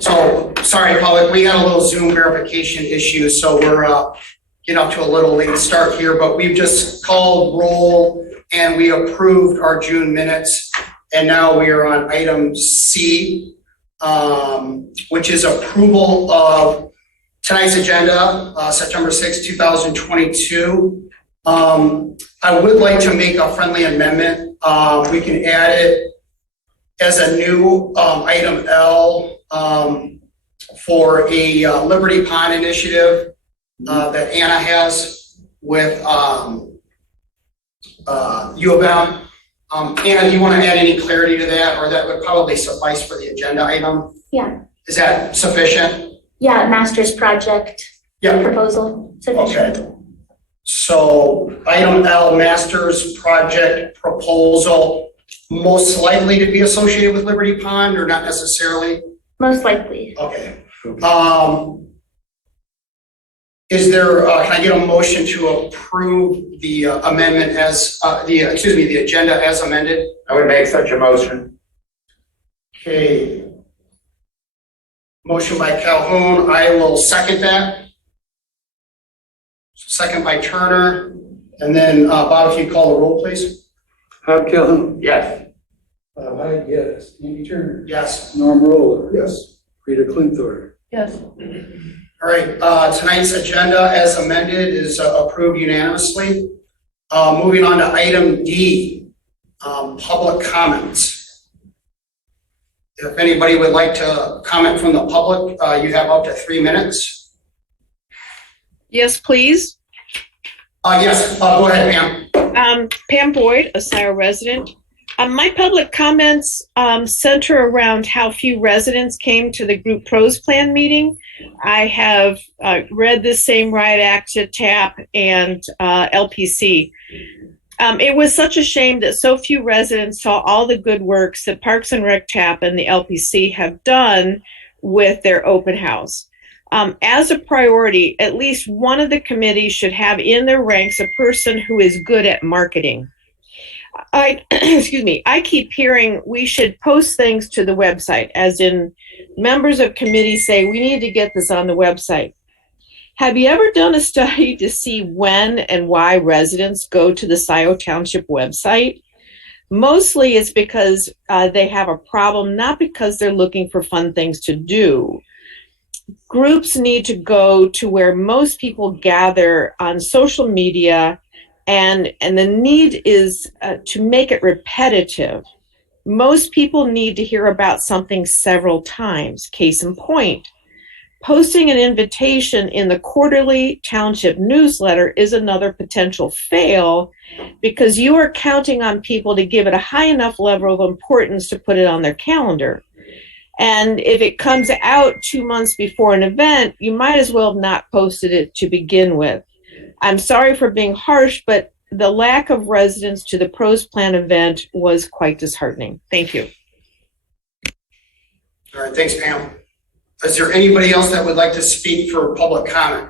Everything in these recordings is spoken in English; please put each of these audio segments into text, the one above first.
So, sorry, public, we had a little Zoom verification issue, so we're getting up to a little late start here, but we've just called roll and we approved our June minutes. And now we are on item C, which is approval of tonight's agenda, September 6, 2022. I would like to make a friendly amendment. We can add it as a new item L for a Liberty Pond initiative that Anna has with U of M. Anna, do you want to add any clarity to that, or that would probably suffice for the agenda item? Yeah. Is that sufficient? Yeah, master's project proposal. Sufficient. Okay. So item L, master's project proposal, most likely to be associated with Liberty Pond or not necessarily? Most likely. Okay. Is there, can I get a motion to approve the amendment as, the agenda as amended? I would make such a motion. Okay. Motion by Calhoun, I will second that. Second by Turner. And then Bob, if you call the roll, please. Bob Calhoun. Yes. Bob Hyde, yes. Andy Turner. Yes. Norm Roller. Yes. Rita Klinthor. Yes. All right, tonight's agenda as amended is approved unanimously. Moving on to item D, public comments. If anybody would like to comment from the public, you have up to 3 minutes. Yes, please. Yes, go ahead, Pam. Pam Boyd, a Scio resident. My public comments center around how few residents came to the group pros plan meeting. I have read the same riot act to TAP and LPC. It was such a shame that so few residents saw all the good works that Parks and Rec TAP and the LPC have done with their open house. As a priority, at least one of the committees should have in their ranks a person who is good at marketing. I keep hearing we should post things to the website, as in members of committees say, we need to get this on the website. Have you ever done a study to see when and why residents go to the Scio Township website? Mostly it's because they have a problem, not because they're looking for fun things to do. Groups need to go to where most people gather on social media, and the need is to make it repetitive. Most people need to hear about something several times. Case in point, posting an invitation in the quarterly township newsletter is another potential fail because you are counting on people to give it a high enough level of importance to put it on their calendar. And if it comes out 2 months before an event, you might as well have not posted it to begin with. I'm sorry for being harsh, but the lack of residents to the Pros Plan event was quite disheartening. Thank you. All right, thanks, Pam. Is there anybody else that would like to speak for public comment?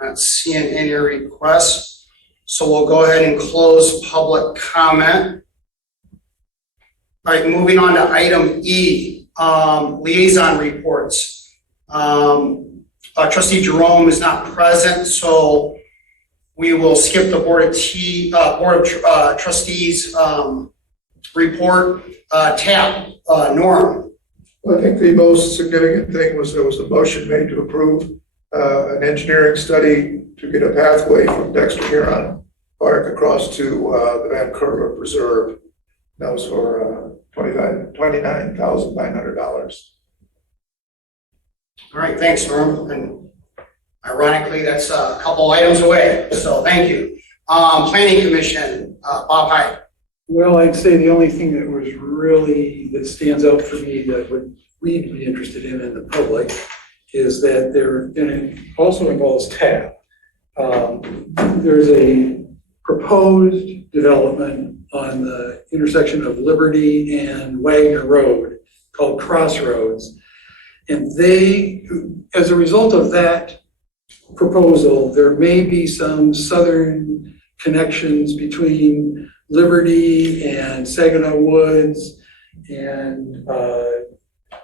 Not seeing any requests, so we'll go ahead and close public comment. All right, moving on to item E, liaison reports. Trustee Jerome is not present, so we will skip the Board of Trustees report. TAP, Norm. Well, I think the most significant thing was there was a motion made to approve an engineering study to get a pathway from Dexter Huron Park across to the Vancouver Preserve. That was for $29,900. All right, thanks, Norm. And ironically, that's a couple items away, so thank you. Planning Commission, Bob Hyde. Well, I'd say the only thing that was really, that stands out for me that we'd be interested in the public is that and it also involves TAP. There's a proposed development on the intersection of Liberty and Wagner Road called Crossroads. And as a result of that proposal, there may be some southern connections between Liberty and Saginaw Woods and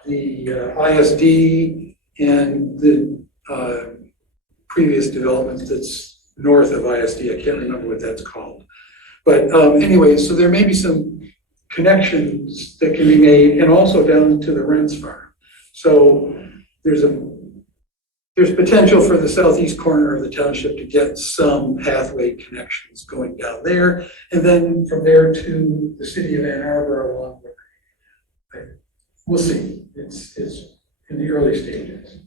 the ISD and the previous development that's north of ISD. I can't remember what that's called. But anyway, so there may be some connections that can be made, and also down to the Rents Farm. So there's potential for the southeast corner of the township to get some pathway connections going down there, and then from there to the city of Ann Arbor along with. We'll see. It's in the early stages.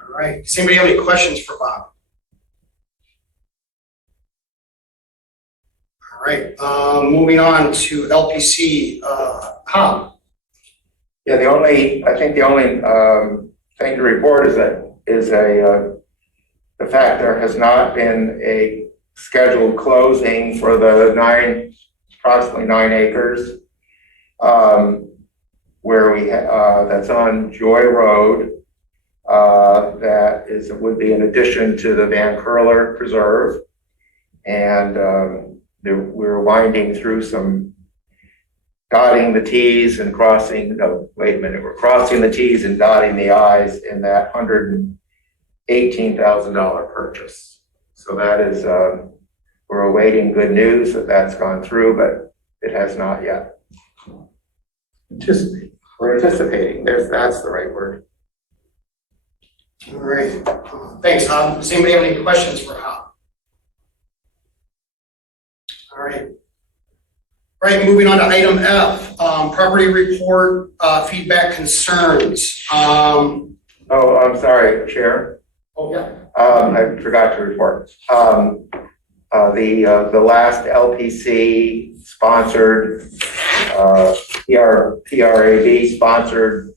All right. Does anybody have any questions for Bob? All right. Moving on to LPC. Tom. Yeah, I think the only thing to report is the fact there has not been a scheduled closing for the approximately 9 acres where that's on Joy Road. Would be in addition to the Van Curler Preserve, and we're winding through some dotting the T's and crossing. No, wait a minute. We're crossing the T's and dotting the I's in that $118,000 purchase. So that is we're awaiting good news that that's gone through, but it has not yet. We're anticipating. That's the right word. All right. Thanks, Tom. Does anybody have any questions for Tom? All right. All right, moving on to item F, property report, feedback concerns. Oh, I'm sorry, Chair. Oh, yeah. I forgot to report. The last LPC sponsored, PRAB sponsored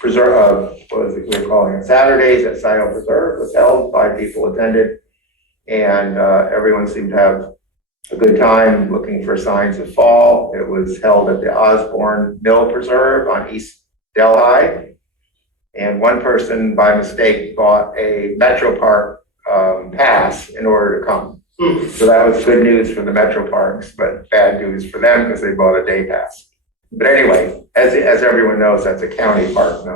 preserve, what is it we're calling it? Saturdays at Scio Preserve was held. 5 people attended, and everyone seemed to have a good time looking for signs of fall. It was held at the Osborne Mill Preserve on East Delhi, and one person by mistake bought a Metro Park pass in order to come. So that was good news for the Metro Parks, but bad news for them because they bought a day pass. But anyway, as everyone knows, that's a county park,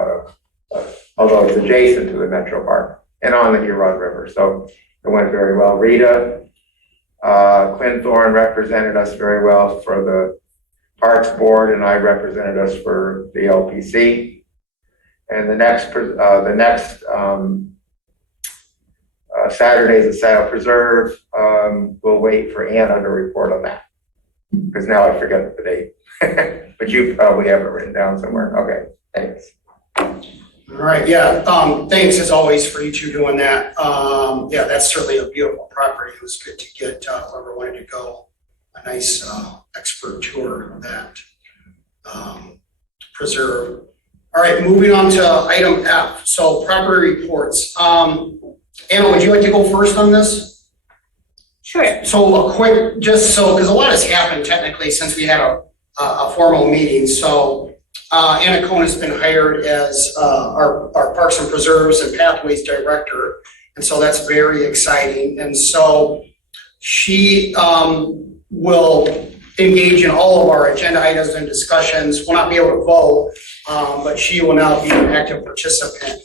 although it's adjacent to the Metro Park and on the Huron River. So it went very well. Rita Quinn Thorne represented us very well for the Parks Board, and I represented us for the LPC. And the next Saturdays at Scio Preserve, we'll wait for Anna to report on that, because now I forget the date. But you probably have it written down somewhere. Okay, thanks. All right, yeah, thanks as always for you two doing that. Yeah, that's certainly a beautiful property. It was good to get whoever wanted to go a nice expert tour of that preserve. All right, moving on to item F, so property reports. Anna, would you like to go first on this? Sure. So a quick, because a lot has happened technically since we had a formal meeting. So Anna Cohn has been hired as our Parks and Preserves and Pathways Director. And so that's very exciting. And so she will engage in all of our agenda items and discussions. Will not be able to vote, but she will now be an active participant,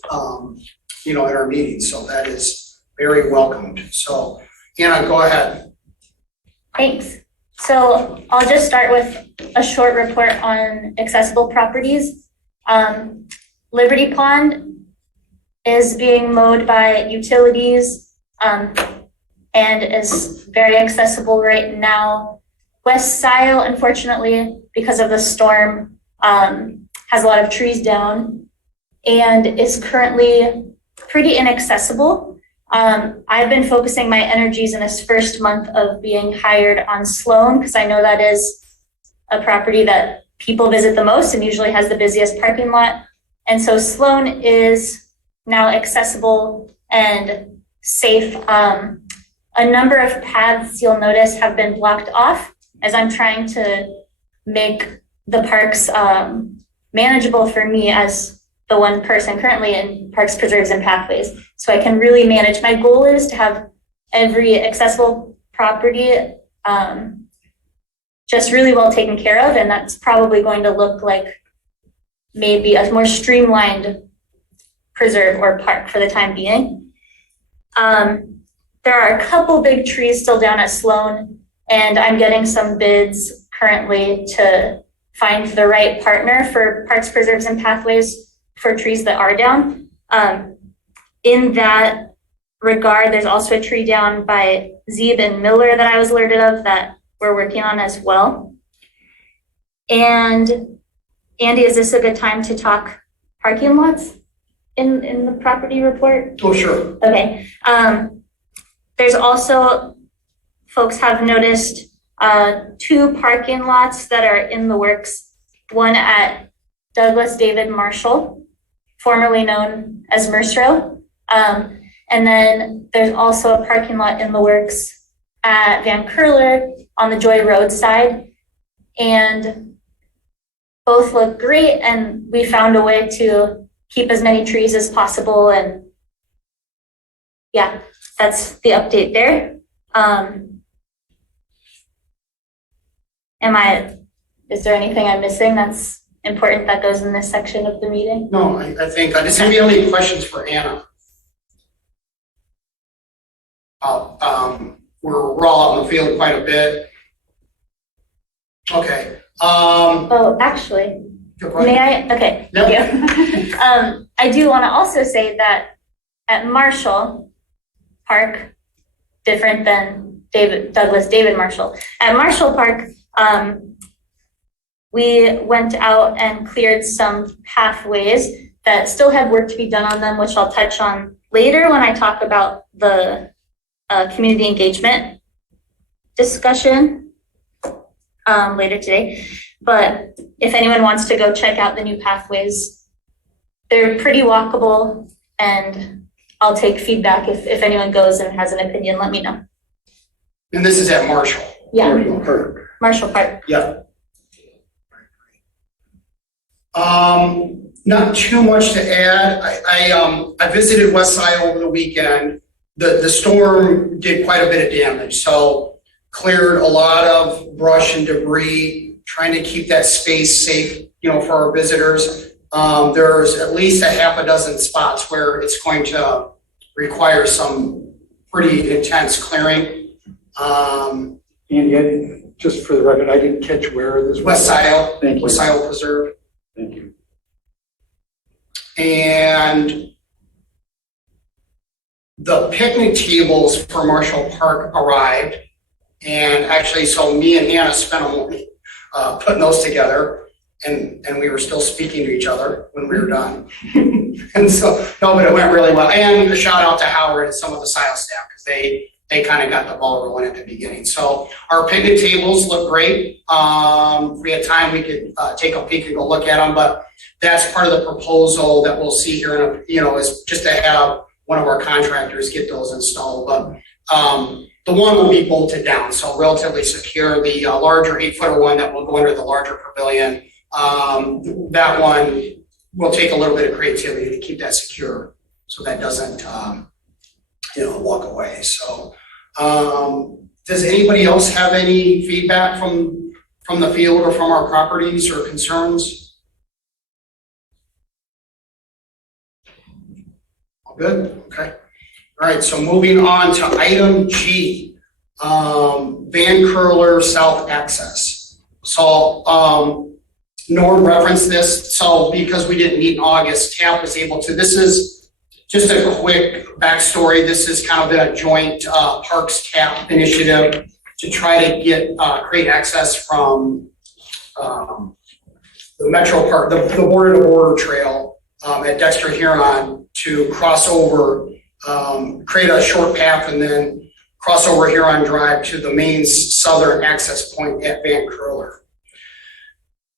in our meetings. So that is very welcomed. So Anna, go ahead. Thanks. So I'll just start with a short report on accessible properties. Liberty Pond is being mowed by utilities and is very accessible right now. West Scio, unfortunately, because of the storm, has a lot of trees down and is currently pretty inaccessible. I've been focusing my energies in this first month of being hired on Sloan, because I know that is a property that people visit the most and usually has the busiest parking lot. And so Sloan is now accessible and safe. A number of paths, you'll notice, have been blocked off as I'm trying to make the parks manageable for me as the one person currently in Parks, Preserves, and Pathways. So I can really manage. My goal is to have every accessible property, just really well taken care of, and that's probably going to look like maybe a more streamlined preserve or park for the time being. There are a couple big trees still down at Sloan, and I'm getting some bids currently to find the right partner for parks, preserves, and pathways for trees that are down. In that regard, there's also a tree down by Zeeb and Miller that I was alerted of that we're working on as well. And Andy, is this a good time to talk parking lots in the property report? Oh, sure. Okay. There's also, folks have noticed 2 parking lots that are in the works. One at Douglas David Marshall, formerly known as Mercero. And then there's also a parking lot in the works at Van Curler on the Joy Road side. And both look great, and we found a way to keep as many trees as possible. And yeah, that's the update there. Is there anything I'm missing that's important that goes in this section of the meeting? No, I think, does anybody have any questions for Anna? We're all out in the field quite a bit. Okay. Oh, actually, Go ahead. may I? Okay, thank you. I do want to also say that at Marshall Park, different than Douglas David Marshall. At Marshall Park, we went out and cleared some pathways that still had work to be done on them, which I'll touch on later when I talk about the community engagement discussion later today. But if anyone wants to go check out the new pathways, they're pretty walkable, and I'll take feedback if anyone goes and has an opinion, let me know. And this is at Marshall. Yeah, Park. Marshall Park. Yeah. Not too much to add. I visited West Scio over the weekend. The storm did quite a bit of damage, so cleared a lot of brush and debris, trying to keep that space safe, for our visitors. There's at least a half a dozen spots where it's going to require some pretty intense clearing. Andy, just for the record, I didn't catch where this was. West Scio. Thank you. West Scio Preserve. Thank you. And the picnic tables for Marshall Park arrived. And actually, so me and Anna spent a morning putting those together, and we were still speaking to each other when we were done. And so, no, but it went really well. And a shout out to Howard and some of the Scio staff, because they kind of got the ball rolling at the beginning. So our picnic tables look great. If we had time, we could take a peek and go look at them, but that's part of the proposal that we'll see here in is just to have one of our contractors get those installed. But the one will be bolted down, so relatively secure. The larger 8-footer one that will go under the larger pavilion, that one will take a little bit of creativity to keep that secure, so that doesn't, walk away. So, does anybody else have any feedback from the field or from our properties or concerns? All good? Okay. All right, so moving on to item G, Van Curler South Access. So Norm referenced this. So because we didn't meet in August, TAP was able to, this is just a quick backstory. This has kind of been a joint Parks TAP initiative to try to create access from the Metro Park, the border to border trail at Dexter Huron to cross over, create a short path and then cross over Huron Drive to the main southern access point at Van Curler.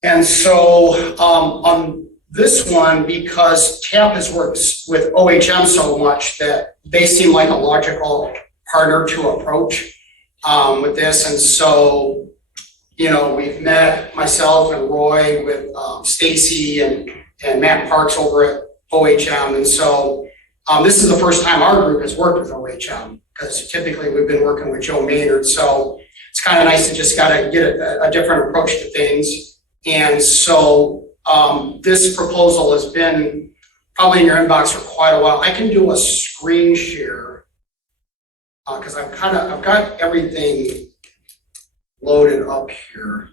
And so on this one, because TAP has worked with OHM so much that they seem like a logical partner to approach with this. And so, we've met, myself and Roy, with Stacy and Matt Parks over at OHM. And so this is the first time our group has worked with OHM. because typically we've been working with Joe Maynard, so it's kind of nice to just gotta get a different approach to things. And so, this proposal has been probably in your inbox for quite a while. I can do a screen share, because I've got everything loaded up here.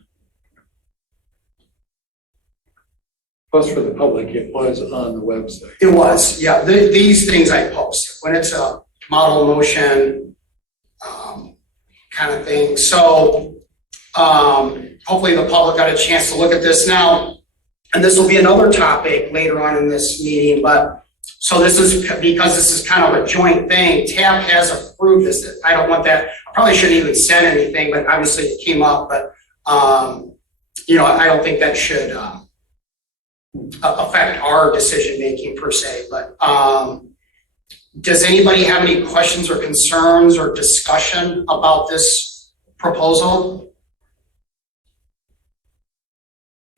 Plus for the public, it was on the website. It was, yeah, these things I post, when it's a model motion, kind of thing. So, hopefully the public got a chance to look at this now. And this will be another topic later on in this meeting, but, so this is, because this is kind of a joint thing, TAP has approved this. I don't want that, I probably shouldn't even send anything, but obviously it came up, but, you know, I don't think that should, affect our decision-making per se, but, does anybody have any questions or concerns or discussion about this proposal?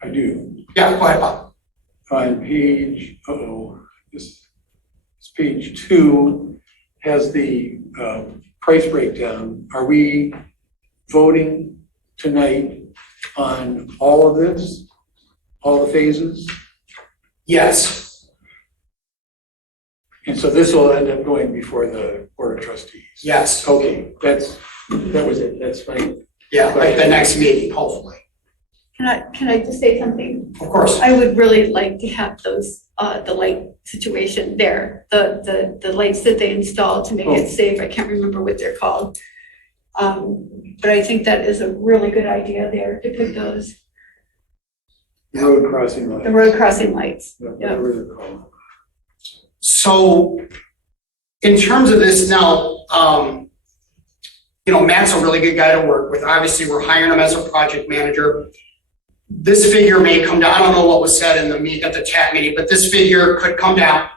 I do. Yeah, go ahead, Bob. On page, this page 2 has the price breakdown. Are we voting tonight on all of this? All the phases? Yes. And so this will end up going before the Board of Trustees? Yes. Okay, that was it. That's fine. Yeah, like the next meeting, hopefully. Can I just say something? Of course. I would really like to have those, the light situation there, the lights that they installed to make it safe. I can't remember what they're called. But I think that is a really good idea there to put those, Road crossing lights. the road crossing lights. Whatever they're called. So, in terms of this now, you know, Matt's a really good guy to work with. Obviously, we're hiring him as a project manager. This figure may come down. I don't know what was said in the at the chat meeting, but this figure could come down.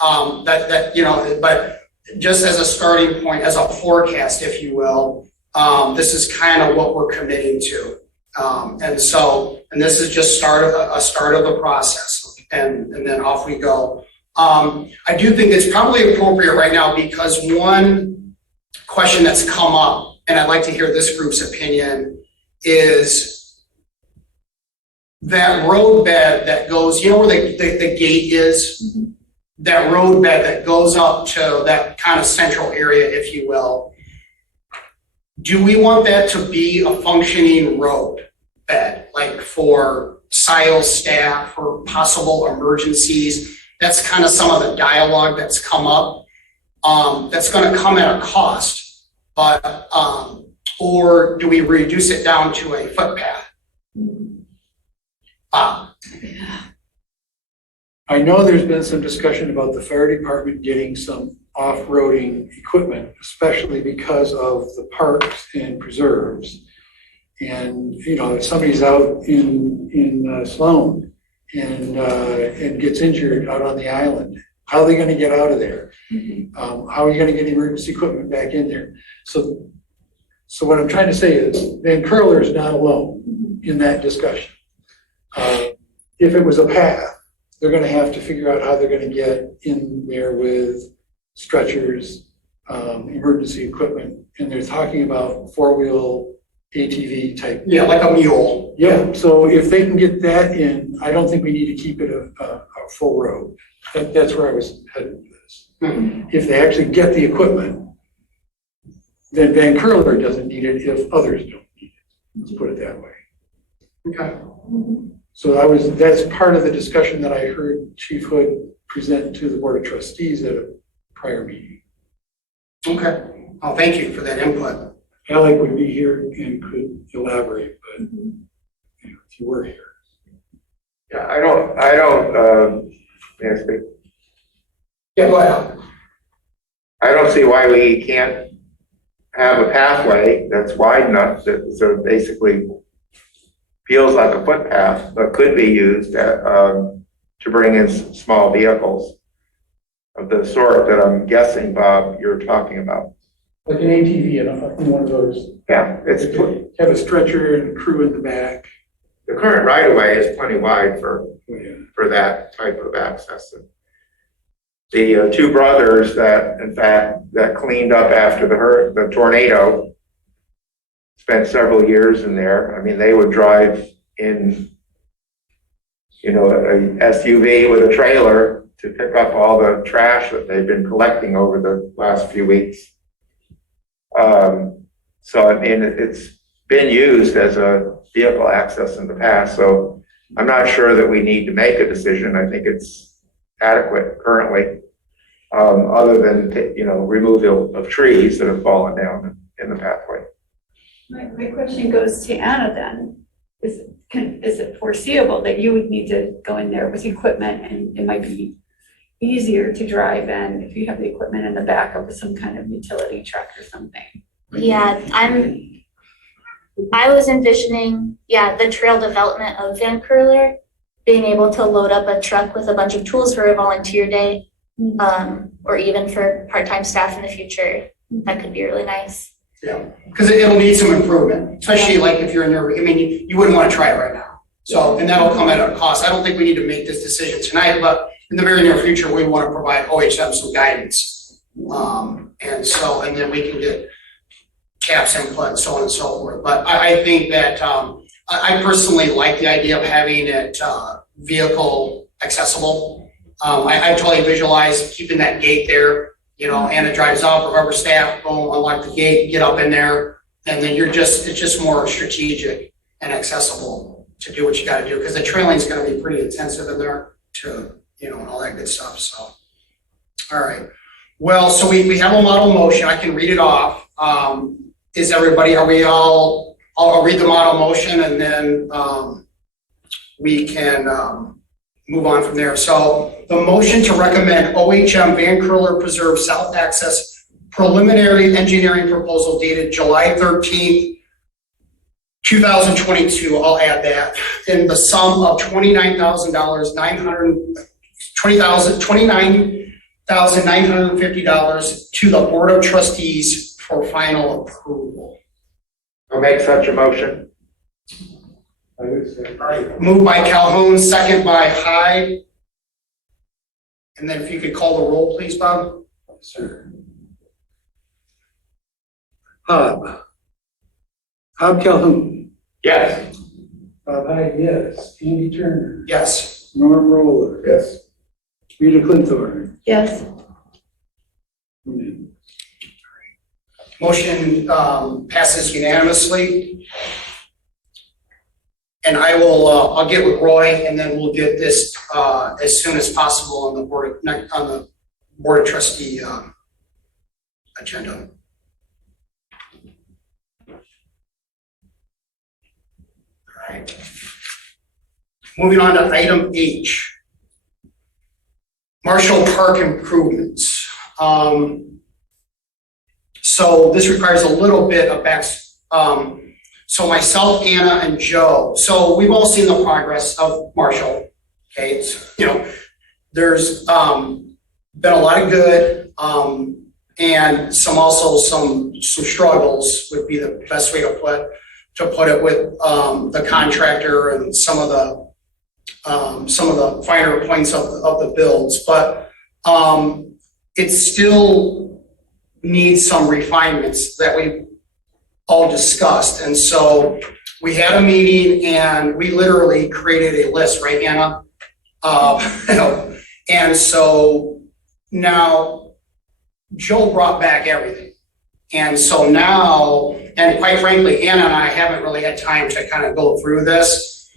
You know, but just as a starting point, as a forecast, if you will, this is kind of what we're committing to. And this is just a start of the process, and then off we go. I do think it's probably appropriate right now, because one question that's come up, and I'd like to hear this group's opinion, is that road bed that goes, you know where the gate is? Mm-hmm. That road bed that goes up to that kind of central area, if you will. Do we want that to be a functioning road bed, like for Scio staff or possible emergencies? That's kind of some of the dialogue that's come up. That's going to come at a cost, but or do we reduce it down to a footpath? I know there's been some discussion about the fire department getting some off-roading equipment, especially because of the parks and preserves. And, you know, if somebody's out in Sloan and gets injured out on the island, how are they going to get out of there? How are you going to get emergency equipment back in there? So what I'm trying to say is Van Curler is not alone in that discussion. If it was a path, they're going to have to figure out how they're going to get in there with stretchers, emergency equipment, and they're talking about four-wheel ATV type. Yeah, like a mule. Yeah, so if they can get that in, I don't think we need to keep it a full road. That's where I was headed with this. Mm-hmm. If they actually get the equipment, then Van Curler doesn't need it if others don't need it. Let's put it that way. Okay. So that's part of the discussion that I heard Chief Hood present to the Board of Trustees at a prior meeting. Okay. Oh, thank you for that input. Alec would be here and could elaborate, but you know, if you were here. Yeah, I don't, may I speak? Yeah, go ahead. I don't see why we can't have a pathway that's wide enough that, so basically feels like a footpath, but could be used to bring in small vehicles of the sort that I'm guessing, Bob, you're talking about. Like an ATV in one of those. Yeah, it's Have a stretcher and crew in the back. the current right of way is plenty wide for Yeah. that type of access. the two brothers that, in fact, that cleaned up after the tornado spent several years in there. I mean, they would drive in, you know, a SUV with a trailer to pick up all the trash that they've been collecting over the last few weeks. So, I mean, it's been used as a vehicle access in the past, so I'm not sure that we need to make a decision. I think it's adequate currently, other than, you know, removal of trees that have fallen down in the pathway. My question goes to Anna then. Is it foreseeable that you would need to go in there with equipment and it might be easier to drive in if you have the equipment in the back of some kind of utility truck or something? Yeah, I was envisioning, the trail development of Van Curler, being able to load up a truck with a bunch of tools for a volunteer day, or even for part-time staff in the future. That could be really nice. Yeah, because it'll need some improvement, especially like if you're in there, I mean, you wouldn't want to try it right now. So, and that'll come at a cost. I don't think we need to make this decision tonight, but in the very near future, we want to provide OHM some guidance. And then we can get CAP's input and so on and so forth. But I think that, I personally like the idea of having it, vehicle accessible. I totally visualize keeping that gate there. You know, Anna drives up, whoever staff, boom, unlock the gate, get up in there, and then it's just more strategic and accessible to do what you gotta do, because the trailing is gonna be pretty intensive in there to, you know, and all that good stuff, so. All right, well, so we have a model motion, I can read it off. Is everybody, I'll read the model motion and then we can move on from there. So the motion to recommend OHM Van Curler Preserve South Access preliminary engineering proposal dated July 13th, 2022, I'll add that, in the sum of $29,950 to the Board of Trustees for final approval. I'll make such a motion. I would say. All right, moved by Calhoun, second by Hyde. And then if you could call the roll, please, Bob. Sir. Hobb Calhoun. Yes. Bob Hyde, yes. Andy Turner. Yes. Norm Roller. Yes. Rita Clinthorne. Yes. Motion passes unanimously. And I will, I'll get with Roy and then we'll get this as soon as possible on the board of trustee agenda. All right. Moving on to item H. Marshall Park improvements. So this requires a little bit of so myself, Anna, and Joe. So we've all seen the progress of Marshall. Okay, it's, you know, there's been a lot of good and some struggles would be the best way to put it with the contractor and some of the finer points of the builds, but it still needs some refinements that we all discussed. And so we had a meeting and we literally created a list, right, Anna? And so now Joe brought back everything. And so now, and quite frankly, Anna and I haven't really had time to kind of go through this.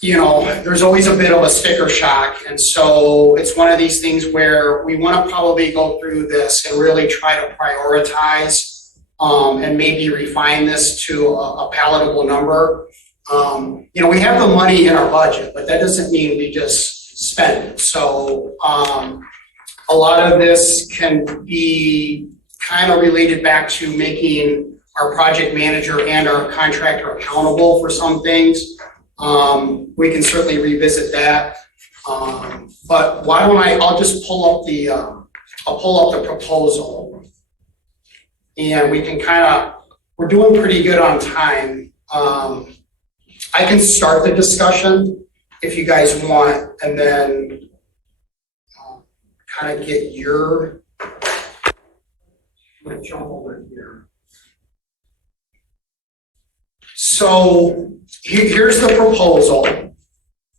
You know, there's always a bit of a sticker shock. And so it's one of these things where we want to probably go through this and really try to prioritize and maybe refine this to a palatable number. You know, we have the money in our budget, but that doesn't mean we just spend it. So a lot of this can be kind of related back to making our project manager and our contractor accountable for some things. We can certainly revisit that. But why don't I'll just pull up the proposal. And we can we're doing pretty good on time. I can start the discussion if you guys want, and then kind of get your, I'm gonna jump over here. So here's the proposal,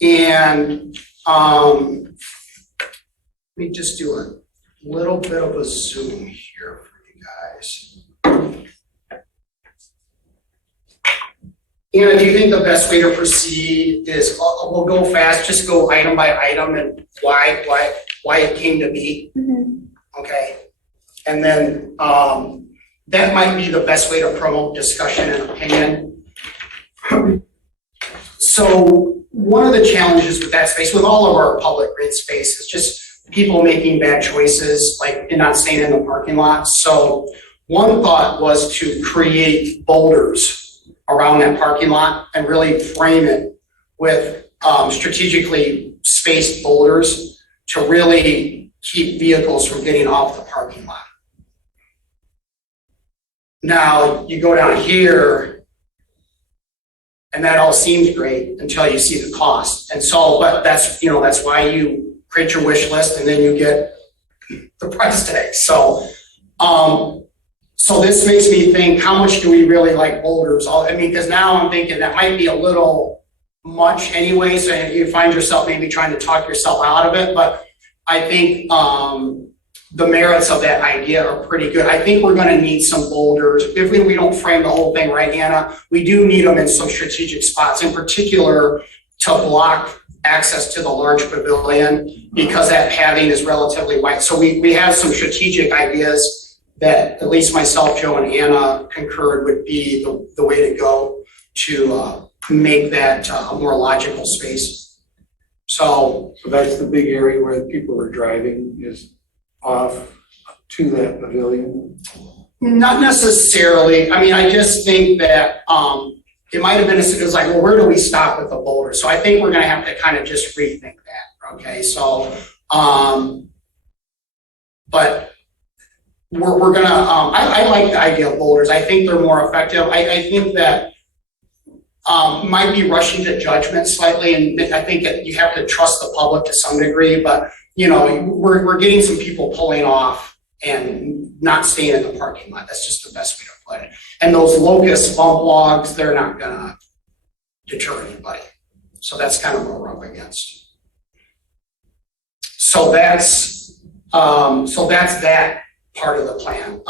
and let me just do a little bit of a zoom here for you guys. And do you think the best way to proceed is, we'll go fast, just go item by item and why it came to be? Okay, and then that might be the best way to promote discussion and opinion. So one of the challenges with that space, with all of our public green space, is just people making bad choices, like and not staying in the parking lot. So one thought was to create boulders around that parking lot and really frame it with strategically spaced boulders to really keep vehicles from getting off the parking lot. Now, you go down here, and that all seems great until you see the cost. And so, but that's, you know, that's why you create your wish list and then you get the price tag. So, so this makes me think, how much do we really like boulders? I mean, because now I'm thinking that might be a little much anyway, so you find yourself maybe trying to talk yourself out of it, but I think the merits of that idea are pretty good. I think we're gonna need some boulders. If we don't frame the whole thing right, Anna, we do need them in some strategic spots, in particular to block access to the large pavilion, because that padding is relatively wide. So we have some strategic ideas that at least myself, Joe, and Anna concurred would be the way to go to make that a more logical space. So that's the big area where people are driving is off to that pavilion? not necessarily. I mean, I just think that it might have been, it was like, well, where do we stop with the boulder? So I think we're gonna have to kind of just rethink that, okay? So, but we're gonna, I like the idea of boulders. I think they're more effective. I think that might be rushing to judgment slightly, and I think that you have to trust the public to some degree, but you know, we're getting some people pulling off and not staying in the parking lot. That's just the best way to put it. And those locust bump logs, they're not gonna deter anybody. So that's kind of what we're up against. So that's that part of the plan.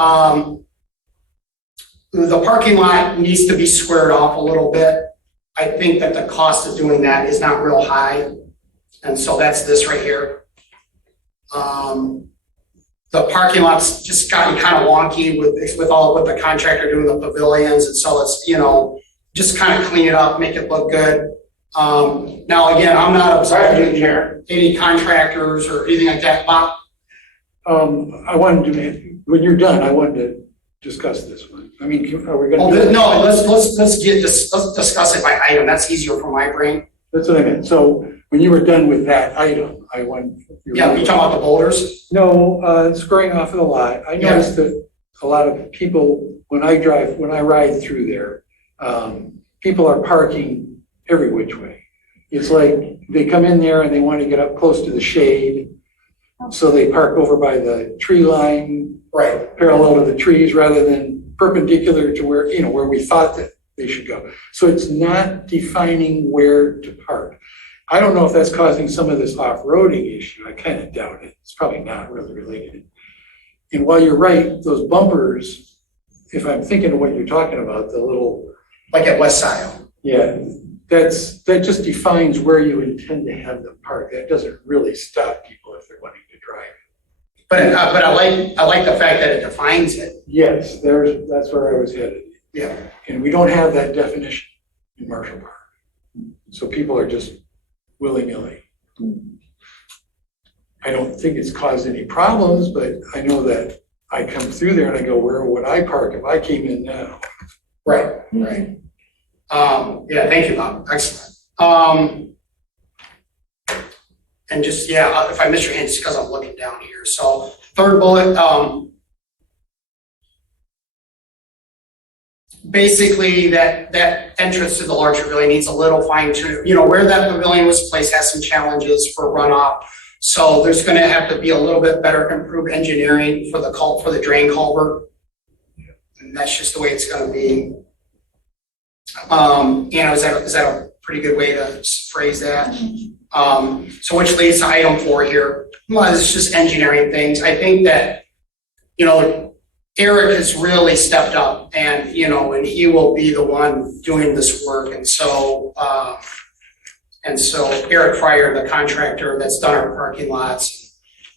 The parking lot needs to be squared off a little bit. I think that the cost of doing that is not real high. And so that's this right here. The parking lot's just gotten kind of wonky with the contractor doing the pavilions. And so it's, you know, just kind of clean it up, make it look good. Now, again, I'm not observing any contractors or anything like that, Bob. I wanted to, when you're done, I wanted to discuss this one. I mean, are we gonna? No, let's discuss it by item. That's easier for my brain. That's what I meant. So when you were done with that item, I want. Yeah, you talking about the boulders? No, squaring off of the lot. I noticed that a lot of people, when I ride through there, people are parking every which way. It's like they come in there and they want to get up close to the shade. So they park over by the tree line, right, parallel to the trees rather than perpendicular to where, you know, where we thought that they should go. So it's not defining where to park. I don't know if that's causing some of this off-roading issue. I kind of doubt it. It's probably not really related. And while you're right, those bumpers, if I'm thinking of what you're talking about, the little. Like at West Scio. Yeah, that just defines where you intend to have them park. That doesn't really stop people if they're wanting to drive. But I like the fact that it defines it. Yes, that's where I was headed. Yeah. And we don't have that definition in Marshall Park. So people are just willy-nilly. I don't think it's caused any problems, but I know that I come through there and I go, where would I park if I came in now? Right, right. Yeah, thank you, Bob. Excellent. And just, yeah, if I miss your hand, it's because I'm looking down here. So third bullet, basically that entrance to the larger pavilion needs a little fine tuning. You know, where that pavilion was placed has some challenges for runoff. So there's gonna have to be a little bit better improved engineering for the drain culvert. And that's just the way it's gonna be. Is that a pretty good way to phrase that? So which leads to item 4 here. Well, it's just engineering things. I think that, Eric has really stepped up and, and he will be the one doing this work. And so Eric Fryer, the contractor that's done our parking lots,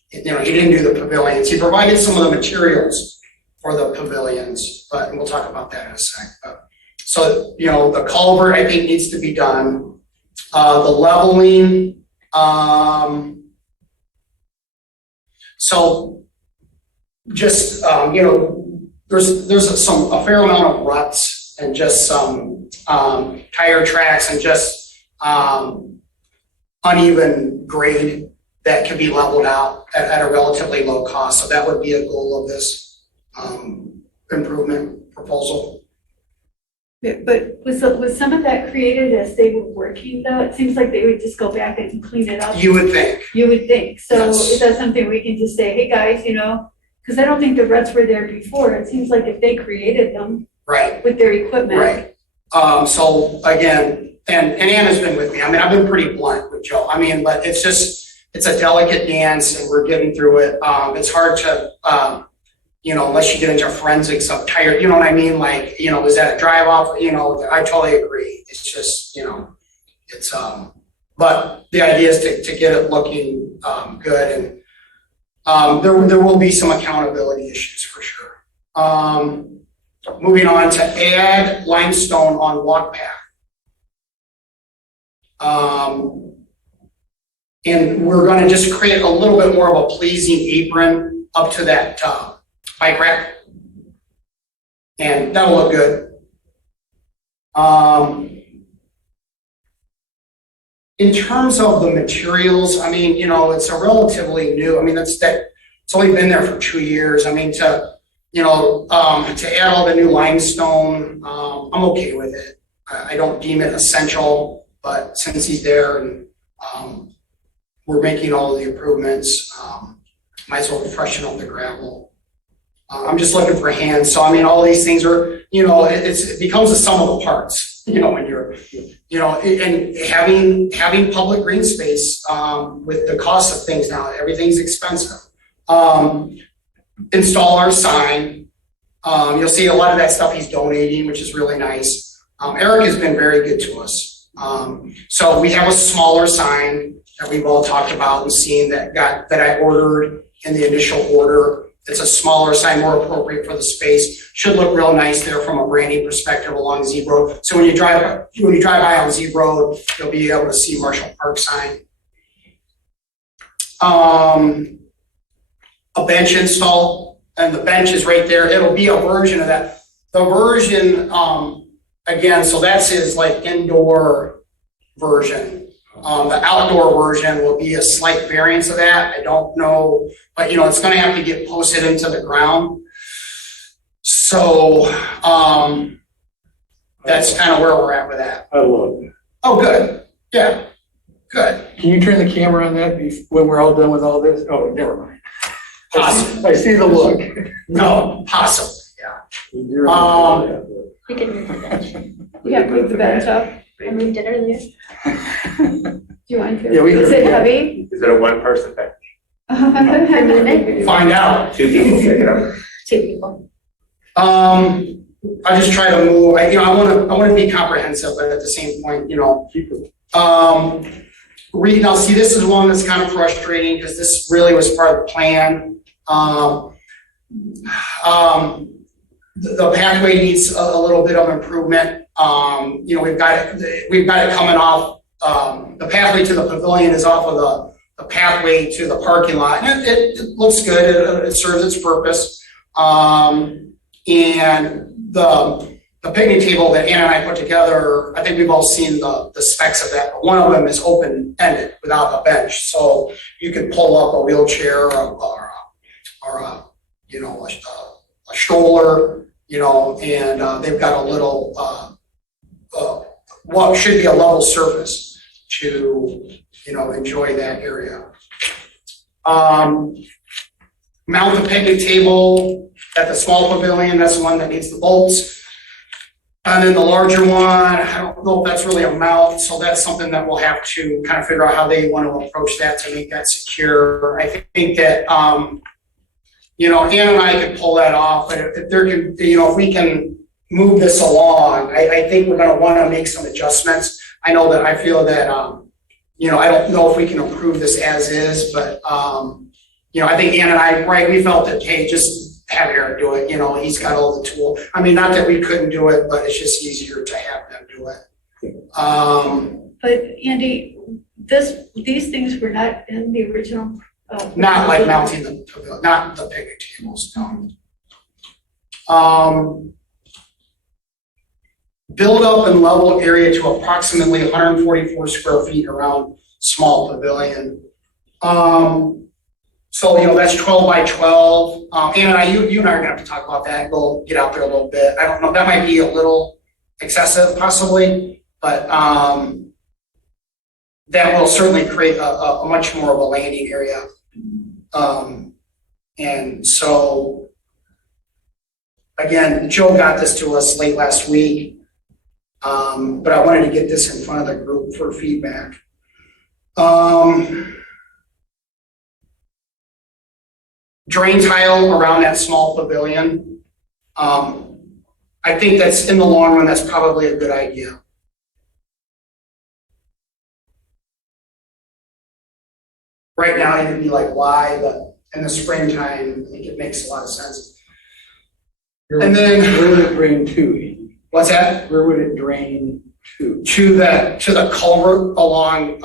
he didn't do the pavilions. He provided some of the materials for the pavilions, but we'll talk about that in a sec. So, the culvert, I think, needs to be done. The leveling, so just, there's a fair amount of ruts and just some tire tracks and just uneven grade that can be leveled out at a relatively low cost. So that would be a goal of this improvement proposal. But was some of that created as they were working though? It seems like they would just go back and clean it up. You would think. You would think. So Yes. is that something we can just say, hey guys, because I don't think the ruts were there before. It seems like if they created them Right. with their equipment. Right. So again, and Anna's been with me. I mean, I've been pretty blunt with Joe. I mean, but it's a delicate dance and we're getting through it. It's hard to, unless you get into forensics of tire, you know what I mean? Like, is that a drive off? I totally agree. It's just, but the idea is to get it looking good. And there will be some accountability issues for sure. Moving on to add limestone on walk path. And we're going to just create a little bit more of a pleasing apron up to that bike rack. And that'll look good. In terms of the materials, I mean, it's a relatively new, it's only been there for 2 years. I mean, to add all the new limestone, I'm okay with it. I don't deem it essential, but since he's there and we're making all of the improvements, might as well freshen up the gravel. I'm just looking for hands. So, all these things are, it becomes a sum of the parts, when you're, and having public green space with the cost of things now, everything's expensive. Install our sign. You'll see a lot of that stuff he's donating, which is really nice. Eric has been very good to us. So we have a smaller sign that we've all talked about and seen that I ordered in the initial order. It's a smaller sign, more appropriate for the space. Should look real nice there from a branding perspective along Zeb Road. So when you drive by on Zeb Road, you'll be able to see Marshall Park sign. A bench install, and the bench is right there. It'll be a version of that. The version, again, so that's his like indoor version. The outdoor version will be a slight variance of that. I don't know, but it's going to have to get posted into the ground. So that's kind of where we're at with that. I love it. Oh, good. Yeah, good. Can you turn the camera on that when we're all done with all this? Oh, never mind. Possible. I see the look. No, possible. Yeah. We can move the bench. We have moved the bench up. I moved it earlier. Do you want to? Yeah, we Is can. it heavy? Is it a one-person bench? Find out. 2 people pick it up? 2 people. I just try to move. I want to be comprehensive, but at the same point, now see, this is one that's kind of frustrating because this really was part of the plan. The pathway needs a little bit of improvement. We've got it coming off. The pathway to the pavilion is off of the pathway to the parking lot. And it looks good. It serves its purpose. And the picnic table that Anna and I put together, I think we've all seen the specs of that, but one of them is open-ended without a bench. So you could pull up a wheelchair or a stroller, and they've got a little, what should be a level surface to, enjoy that area. Mount the picnic table at the small pavilion, that's the one that needs the bolts. And then the larger one, I don't know if that's really a mount, so that's something that we'll have to kind of figure out how they want to approach that to make that secure. I think that, you know, Ann and I could pull that off, but if there can, you know, if we can move this along, I think we're gonna wanna make some adjustments. I know that I feel that, you know, I don't know if we can approve this as is, but, you know, I think Ann and I, right, we felt that, hey, just have Eric do it, you know, he's got all the tool. I mean, not that we couldn't do it, but it's just easier to have them do it. But Andy, these things were not in the original. Not like mounting the pavilion, not the picnic tables, no. Build up and level area to approximately 144 square feet around small pavilion. So, you know, that's 12 by 12. Ann and I, you and I are gonna have to talk about that. We'll get out there a little bit. I don't know, that might be a little excessive possibly, but that will certainly create a much more of a landing area. And so, again, Joe got this to us late last week, but I wanted to get this in front of the group for feedback. Drain tile around that small pavilion. I think that's, in the long run, that's probably a good idea. Right now, you'd be like, why? But in the springtime, I think it makes a lot of sense. And then, Where would it drain to, Andy? what's that? Where would it drain to? To the culvert along,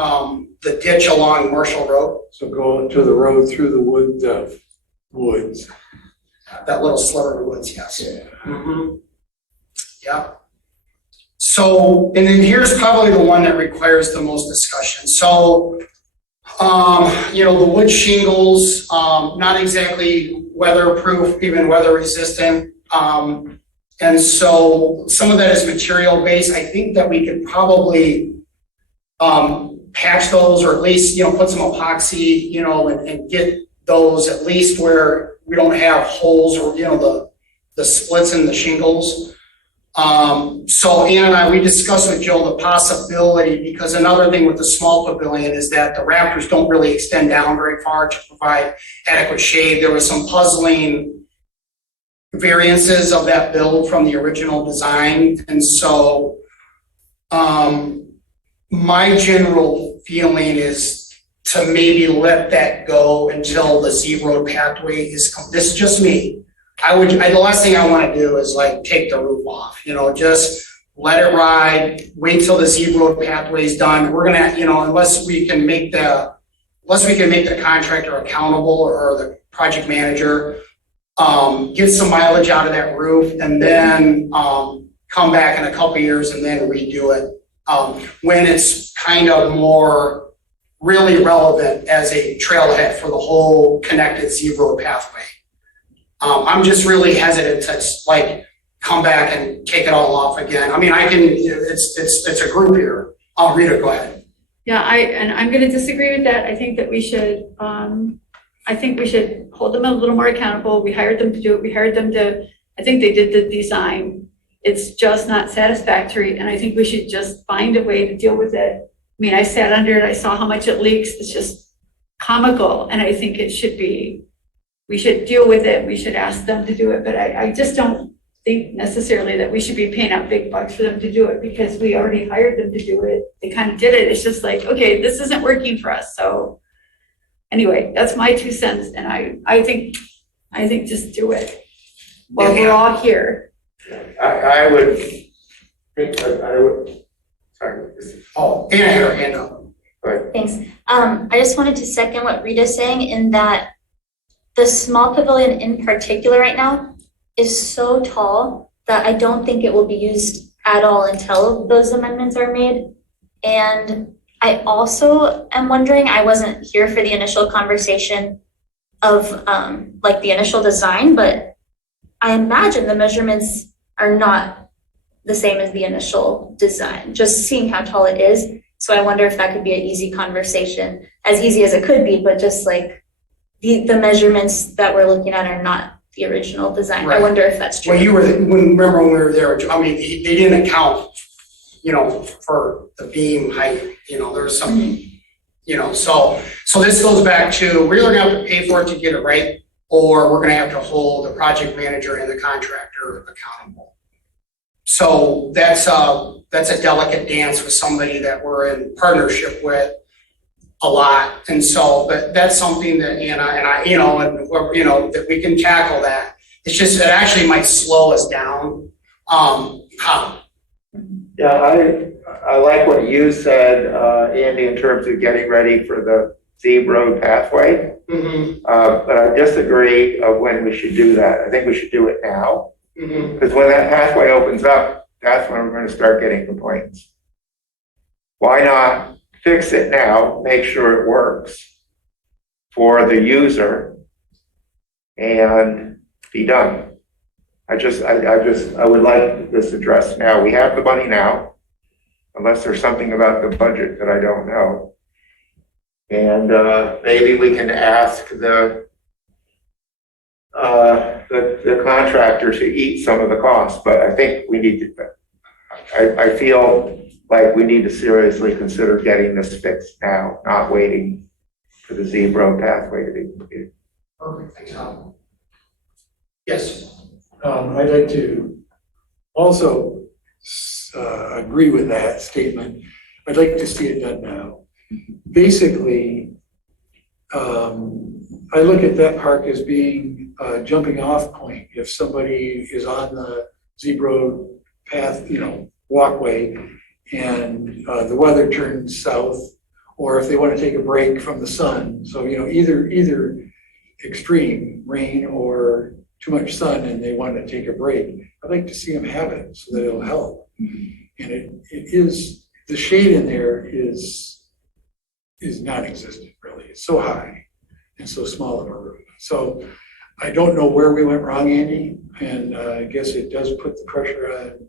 the ditch along Marshall Road, So go to the road through the woods. that little sliver of woods, yes. Yeah. Mm-hmm. Yeah. So, and then here's probably the one that requires the most discussion. So, you know, the wood shingles, not exactly weatherproof, even weather resistant. And so some of that is material based. I think that we could probably patch those, or at least, you know, put some epoxy, you know, and get those at least where we don't have holes or, you know, the splits in the shingles. So Ann and I, we discussed with Jill the possibility, because another thing with the small pavilion is that the rafters don't really extend down very far to provide adequate shade. There was some puzzling variances of that build from the original design. And so my general feeling is to maybe let that go until the Z Road pathway is, this is just me. The last thing I want to do is like take the roof off, you know, just let it ride, wait till the Z Road pathway is done. We're gonna, you know, unless we can make the contractor accountable or the project manager, get some mileage out of that roof, and then come back in a couple of years and then redo it when it's kind of more really relevant as a trailhead for the whole connected Z Road pathway. I'm just really hesitant to like come back and take it all off again. I mean, it's a group here. Rita, go ahead. Yeah, I'm gonna disagree with that. I think that we should, hold them a little more accountable. We hired them to do it. I think they did the design. It's just not satisfactory, and I think we should just find a way to deal with it. I mean, I sat under it, I saw how much it leaks. It's just comical, and I think we should deal with it. We should ask them to do it, but I just don't think necessarily that we should be paying out big bucks for them to do it, because we already hired them to do it. They kind of did it. It's just like, okay, this isn't working for us. So anyway, that's my 2 cents. And I think just do it while we're all here. I would think sorry. Oh, Anna had her hand up. Thanks. I just wanted to second what Rita's saying, in that the small pavilion in particular right now is so tall that I don't think it will be used at all until those amendments are made. And I also am wondering, I wasn't here for the initial conversation of like the initial design, but I imagine the measurements are not the same as the initial design, just seeing how tall it is. So I wonder if that could be an easy conversation, as easy as it could be, but just like the measurements that we're looking at are not the original design. I Right. wonder if that's true. When remember when we were there, I mean, they didn't account, for the beam height, there was some, so this goes back to, we're either gonna have to pay for it to get it right, or we're gonna have to hold the project manager and the contractor accountable. So that's a delicate dance with somebody that we're in partnership with a lot. And so, but that's something that Anna and I, that we can tackle that. It's just, it actually might slow us down. Yeah, I like what you said, Andy, in terms of getting ready for the Zebra Road pathway. But I disagree of when we should do that. I think we should do it now. Because when that pathway opens up, that's when we're going to start getting complaints. Why not fix it now, make sure it works for the user, and be done? I would like this addressed now. We have the money now, unless there's something about the budget that I don't know. And maybe we can ask the contractor to eat some of the costs, but I think we need to, I feel like we need to seriously consider getting this fixed now, not waiting for the Zebra pathway to be completed. Perfect, thanks, Tom. Yes. I'd like to also agree with that statement. I'd like to see it done now. Basically, I look at that park as being a jumping off point. If somebody is on the Zebra path, walkway, and the weather turns south, or if they want to take a break from the sun. So, either extreme rain or too much sun and they want to take a break, I'd like to see them have it so that it'll help. And it is, the shade in there is non-existent really. It's so high and so small of a roof. So I don't know where we went wrong, Andy, and I guess it does put the pressure on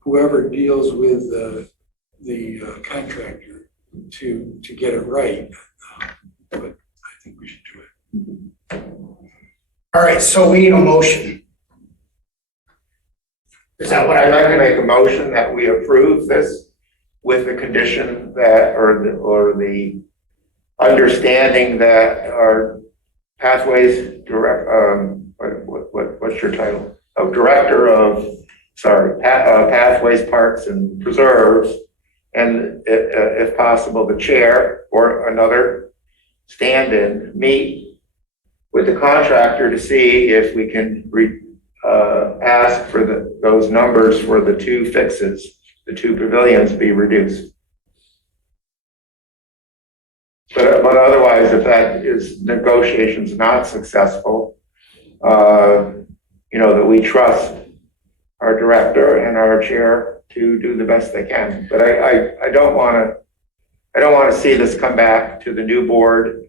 whoever deals with the contractor to get it right. But I think we should do it. All right, so we need a motion. Is that what I'd I like to make a motion that we approve this with the condition that, or the understanding that our pathways what's your title? Director of, Pathways, Parks and Preserves, and if possible, the chair or another stand-in meet with the contractor to see if we can ask for those numbers for the two fixes, the two pavilions be reduced. But otherwise, if that is negotiations not successful, that we trust our director and our chair to do the best they can. But I don't want to see this come back to the new board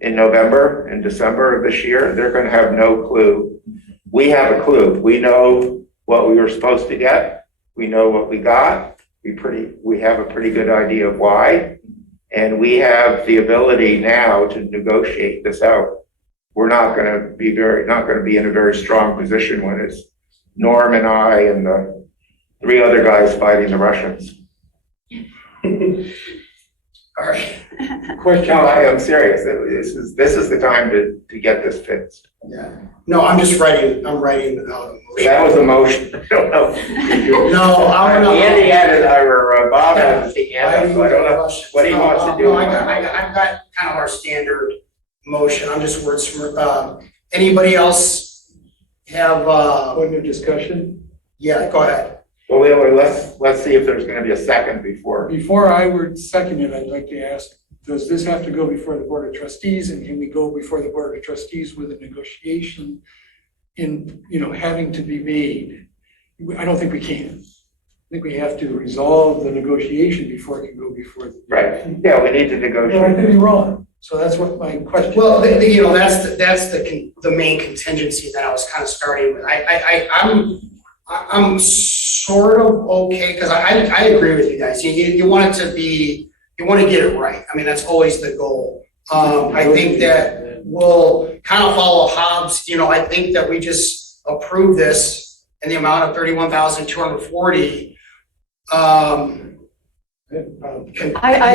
in November and December of this year. They're going to have no clue. We have a clue. We know what we were supposed to get. We know what we got. We have a pretty good idea of why. And we have the ability now to negotiate this out. We're not going to be in a very strong position when it's Norm and I and the three other guys fighting the Russians. All right. Question. No, I am serious. This is the time to get this fixed. Yeah. No, I'm writing out a motion. That was a motion. I don't know. No, I'm gonna. Andy added, or Bob added the end, so I don't know what he wants to do. No, I've got kind of our standard motion. I'm just wordsmith. Anybody else have, Point of discussion. yeah, go ahead. Well, let's see if there's gonna be a second before. Before I would second it, I'd like to ask, does this have to go before the Board of Trustees? And can we go before the Board of Trustees with a negotiation in, having to be made? I don't think we can. I think we have to resolve the negotiation before it can go before the. Right, yeah, we need to Well, I negotiate. could be wrong. So that's what my question. Well, that's the main contingency that I was kind of starting with. I'm sort of okay, because I agree with you guys. You want it to be, you want to get it right. I mean, that's always the goal. I think that that will kind of follow Hobbs. I think that we just approve this in the amount of 31,240. I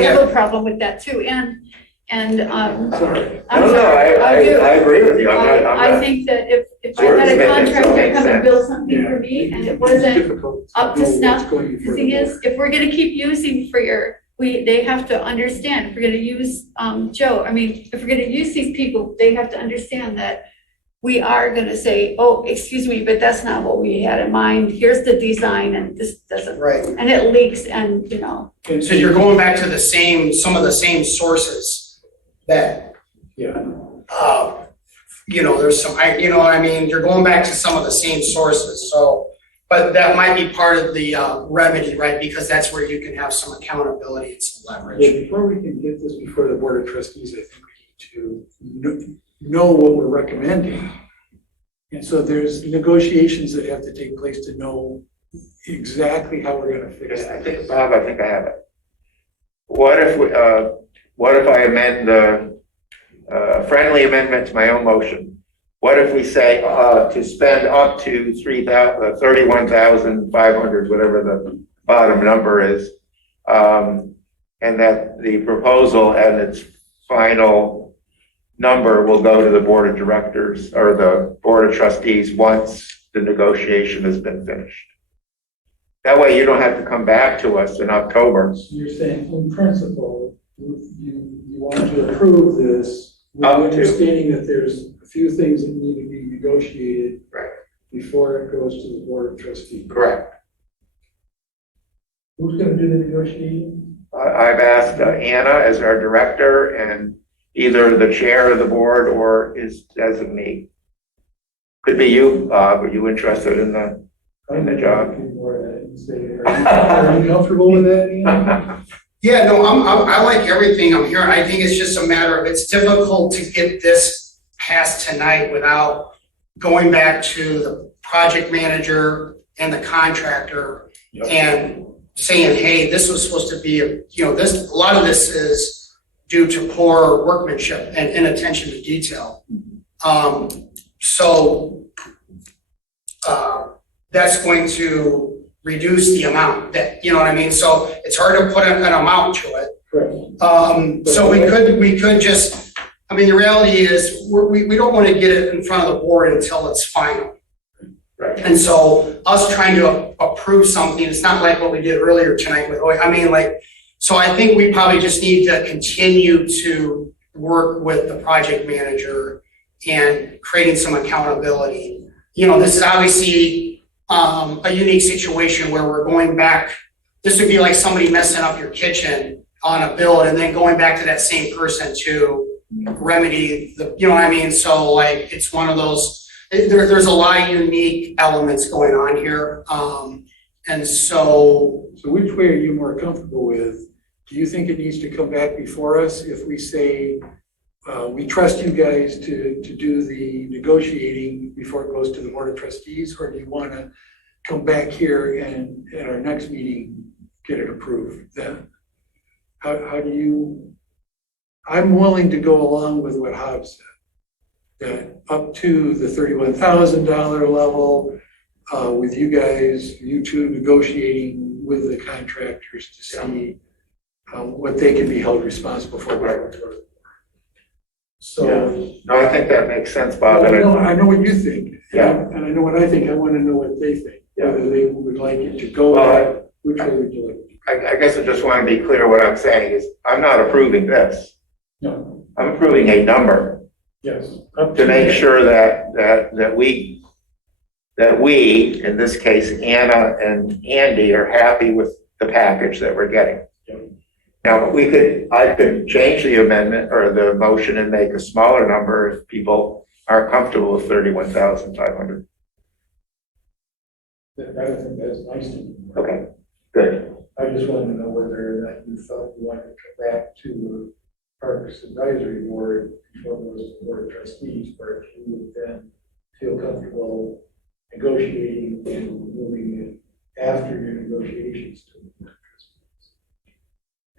have a problem with that too, and, Sorry. I'm No, sorry, I do. I agree with you. I'm I not. think that if I Words had a make it contractor make come and sense. build something for me and it wasn't Difficult up to know what's snuff, going the before thing the is, board. if we're gonna keep using they have to understand, if we're gonna use, Joe, if we're gonna use these people, they have to understand that we are gonna say, oh, excuse me, but that's not what we had in mind, here's the design, and this doesn't, Right. and it leaks, and, So you're going back to some of the same sources that, Yeah, there's some, you're going back to some of the same sources, so, but that might be part of the remedy, right? Because that's where you can have some accountability and some yeah, leverage. before we can get this before the board of trustees, I think we need to know what we're recommending. And so there's negotiations that have to take place to know exactly how we're gonna fix I it. think, Bob, I think I have it. What if I amend the friendly amendment to my own motion? What if we say to spend up to 31,500, whatever the bottom number is, and that the proposal and its final number will go to the board of directors or the board of trustees once the negotiation has been finished. That way you don't have to come back to us in October. So you're saying, in principle, you want to approve this with the Up to. understanding that there's a few things that need to be negotiated Right. before it goes to the board of trustees. Correct. Who's gonna do the negotiating? I've asked Anna as our director and either the chair of the board or his designee. Could be you, Bob. Are you interested in the job? Are you comfortable with that, Ian? Yeah, no, I like everything I'm hearing. I think it's just a matter of, it's difficult to get this passed tonight without going back to the project manager and the contractor and saying, hey, this was supposed to be, a lot of this is due to poor workmanship and inattention to detail. That's going to reduce the amount that, So it's hard to put an amount to it. Correct. So we could just, the reality is, we don't want to get it in front of the board until it's final. Right. And so us trying to approve something, it's not like what we did earlier tonight with, so I think we probably just need to continue to work with the project manager and creating some accountability. This is obviously a unique situation where we're going back. This would be like somebody messing up your kitchen on a build and then going back to that same person to remedy the, So it's one of those, there's a lot of unique elements going on here. And so. So which way are you more comfortable with? Do you think it needs to come back before us if we say, we trust you guys to do the negotiating before it goes to the board of trustees? Or do you want to come back here and at our next meeting, get it approved then? How do you, I'm willing to go along with what Hobbs said, that up to the $31,000 level, with you guys, you two negotiating with the contractors to see what they can be held responsible for. So. No, I think that makes sense, Bob. Well, I know what you think. Yeah. And I know what I think. I want to know what they think. Yeah. Whether they would like it to go, Well, which way would you like it to I guess I just want to be clear what I'm saying is I'm not approving this. go? No, I'm approving a number yes. to make sure that we, in this case, Anna and Andy are happy with the package that we're getting. Yeah. Now, I could change the amendment or the motion and make a smaller number if people aren't comfortable with 31,500. I don't think that's nice to me. Okay, good. I just wanted to know whether or not you felt you wanted to come back to the Parks Advisory Board before it goes to the Board of Trustees, where if you would then feel comfortable negotiating and moving it after your negotiations to the Board of Trustees.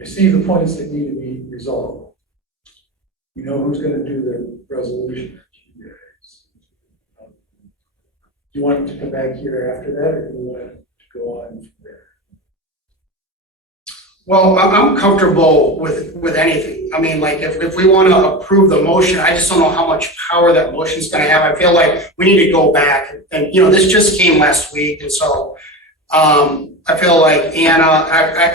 I see the points that need to be resolved. We know who's gonna do the resolution. You guys. Do you want to come back here after that, or do you want to go on from there? Well, I'm comfortable with anything. I mean, like, if we want to approve the motion, I just don't know how much power that motion's gonna have. I feel like we need to go back and, this just came last week, and so, I feel like Anna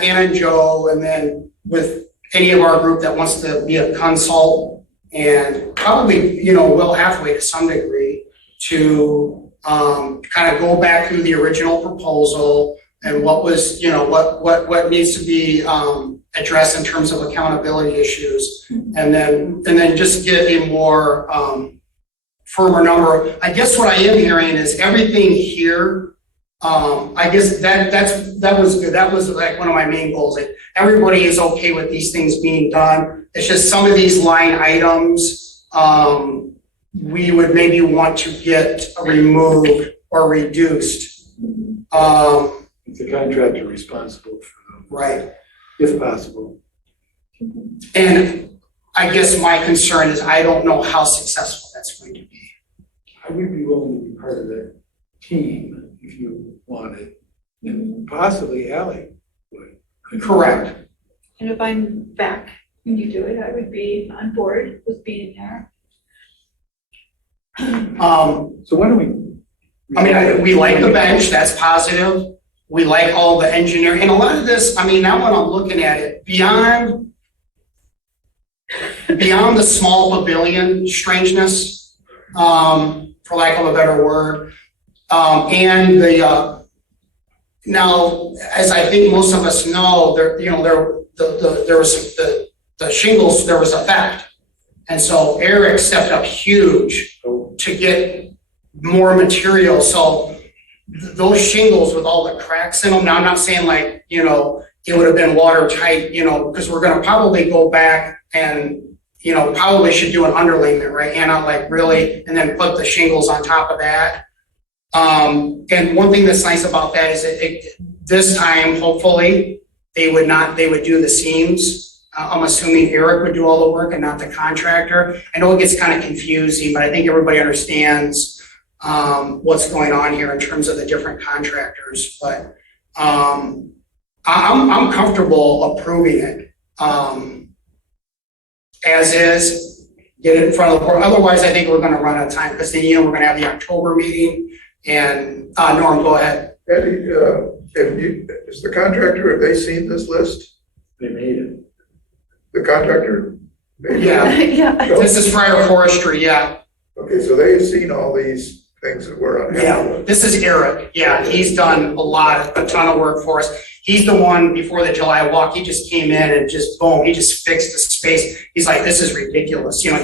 and Joe, and then with any of our group that wants to be a consult, and probably, Will Hathaway to some degree, to, kind of go back through the original proposal, and what was, what needs to be addressed in terms of accountability issues, and then just get a more firmer number. I guess what I am hearing is everything here. I guess that was good. That was like one of my main goals. Like, everybody is okay with these things being done. It's just some of these line items we would maybe want to get removed or reduced. It's the contractor responsible for them, Right. if possible. And I guess my concern is I don't know how successful that's going to be. I would be willing to be part of that team if you wanted, and possibly Ally would. Correct. And if I'm back when you do it, I would be on board with being there. So why don't we? We like the bench, that's positive. We like all the engineering, and a lot of this, now when I'm looking at it, beyond the small pavilion strangeness, for lack of a better word, and the, now, as I think most of us know, there was the shingles, there was a theft. And so Eric stepped up huge to get more material. So those shingles with all the cracks in them, now I'm not saying like, it would have been watertight, because we're gonna probably go back and, probably should do an underlayment, right, Anna, like really, and then put the shingles on top of that. And one thing that's nice about that is this time, hopefully, they would do the seams. I'm assuming Eric would do all the work and not the contractor. I know it gets kind of confusing, but I think everybody understands what's going on here in terms of the different contractors. But I'm comfortable approving it as is. Get it in front of the board. Otherwise, I think we're going to run out of time because then we're going to have the October meeting. And Norm, go ahead. Eddie, is the contractor, have they seen this list? They made it. The contractor? made it? Yeah. Yeah. This is Friar Forestry, yeah. Okay, so they've seen all these things that we're unhappy Yeah, with. this is Eric. Yeah, he's done a ton of work for us. He's the one before the July walk, he just came in and just boom, he just fixed the space. He's like, this is ridiculous. So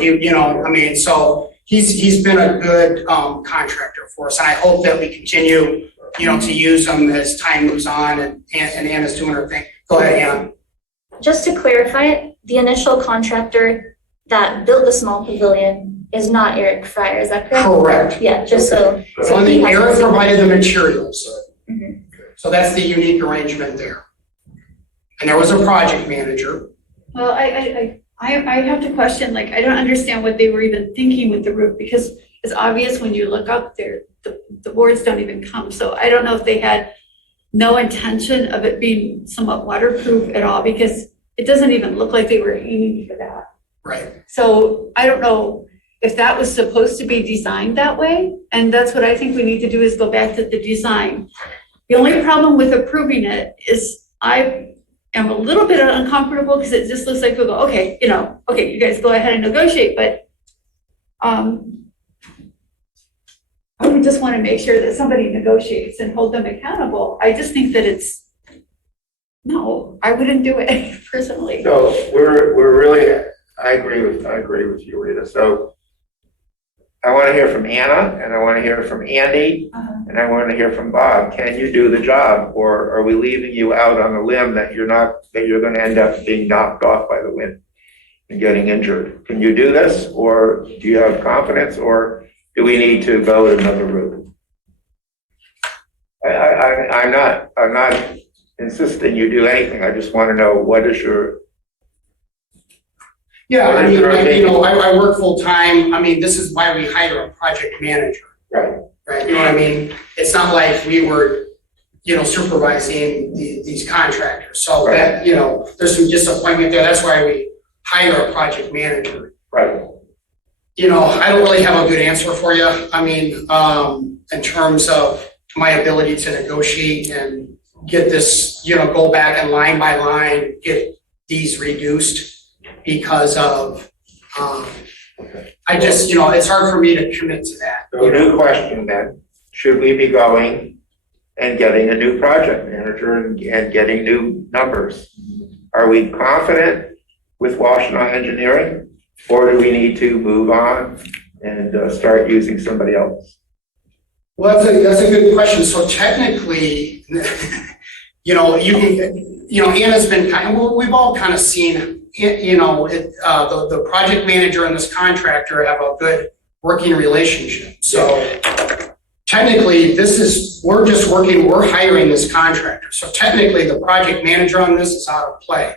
he's been a good contractor for us. And I hope that we continue, to use him as time moves on and Anna's doing her thing. Go ahead, Anna. Just to clarify, the initial contractor that built the small pavilion is not Eric Fryer, is that correct? Correct. Yeah, just so. So I he think has- Eric provided the materials. Mhm. So that's the unique arrangement there. And there was a project manager. Well, I have to question, like, I don't understand what they were even thinking with the roof, because it's obvious when you look up there, the boards don't even come. So I don't know if they had no intention of it being somewhat waterproof at all, because it doesn't even look like they were aiming for that. Right. So I don't know if that was supposed to be designed that way. And that's what I think we need to do, is go back to the design. The only problem with approving it is I am a little bit uncomfortable because it just looks like we'll go, okay, you guys go ahead and negotiate, but I would just want to make sure that somebody negotiates and hold them accountable. I just think that no, I wouldn't do it personally. So we're really, I agree with you, Rita. So I want to hear from Anna, and I want to hear from Andy, and I want to hear from Bob. Can you do the job, or are we leaving you out on a limb that you're going to end up being knocked off by the wind and getting injured? Can you do this, or do you have confidence, or do we need to go another route? I'm not insisting you do anything. I just want to know what is your. Yeah, I What is mean, your I work full-time. I mean, this is why we hire a project manager, Right. right? You know what I mean? It's not like we were, supervising these contractors. So that, there's some disappointment there. That's why we hire a project manager. Right. I don't really have a good answer for you. I mean, in terms of my ability to negotiate and get this, go back and line by line, get these reduced because of, I just, it's hard for me to commit to that. So new question then, should we be going and getting a new project manager and getting new numbers? Are we confident with Washtenaw Engineering, or do we need to move on and start using somebody else? Well, that's a good question. So technically, Anna's been we've all kind of seen, the project manager and this contractor have a good working relationship. So technically, we're hiring this contractor. So technically, the project manager on this is out of play.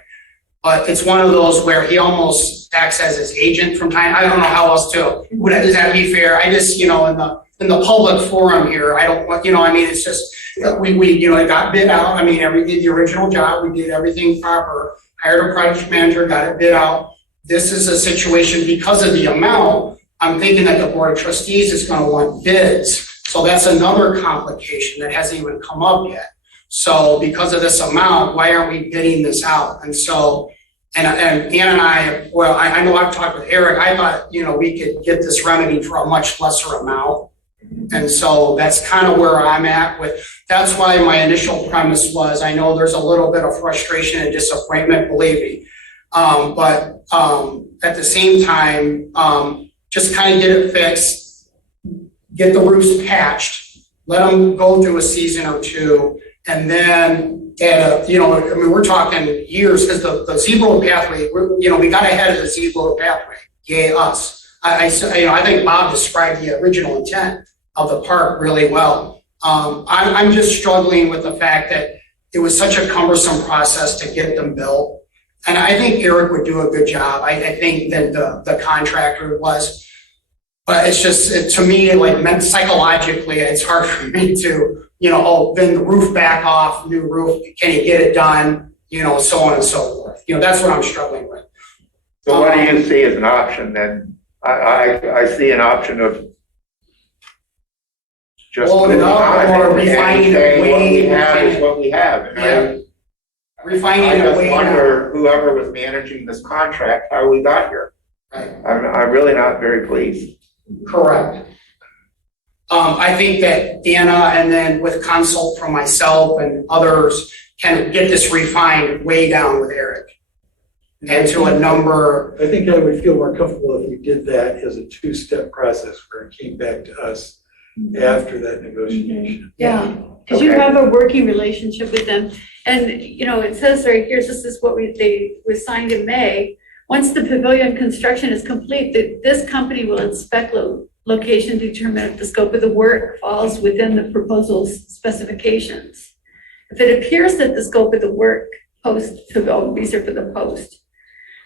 But it's one of those where he almost acts as his agent from time. I don't know how else to, does that be fair? I just, in the public forum here, I don't want, it's just, it got bid out. I mean, we did the original job. We did everything proper. Hired a project manager, got it bid out. This is a situation because of the amount. I'm thinking that the board of trustees is going to want bids. So that's another complication that hasn't even come up yet. So because of this amount, why aren't we bidding this out? And so, and Ann and I, I know I've talked with Eric. I thought, we could get this remedy for a much lesser amount. And so that's kind of where I'm at with, that's why my initial premise was, I know there's a little bit of frustration and disappointment, believe me. But at the same time, just kind of get it fixed, get the roofs patched, let them go through a season or two, and then we're talking years, because the zebra pathway, we got ahead of the zebra pathway. Yay, us. I think Bob described the original intent of the park really well. I'm just struggling with the fact that it was such a cumbersome process to get them built. And I think Eric would do a good job. I think that the contractor was, but it's just, to me, meant psychologically, it's hard for me to, then the roof back off, new roof, can you get it done? So on and so forth. That's what I'm struggling with. So what do you see as an option then? I see an option of just Load it up or refining it what we have way. is what we have. And Yeah. Refining I it just way. wonder, whoever was managing this contract, how we got here. Right. I'm really not very pleased. Correct. I think that Anna, and then with consult from myself and others, can get this refined way down with Eric. And to a number. I think I would feel more comfortable if we did that as a two-step process where it came back to us after that negotiation. Yeah, because you Okay. have a working relationship with them. And, it says right here, this is what was signed in May. Once the pavilion construction is complete, this company will inspect location, determine if the scope of the work falls within the proposal's specifications. If it appears that the scope of the work these are for the post.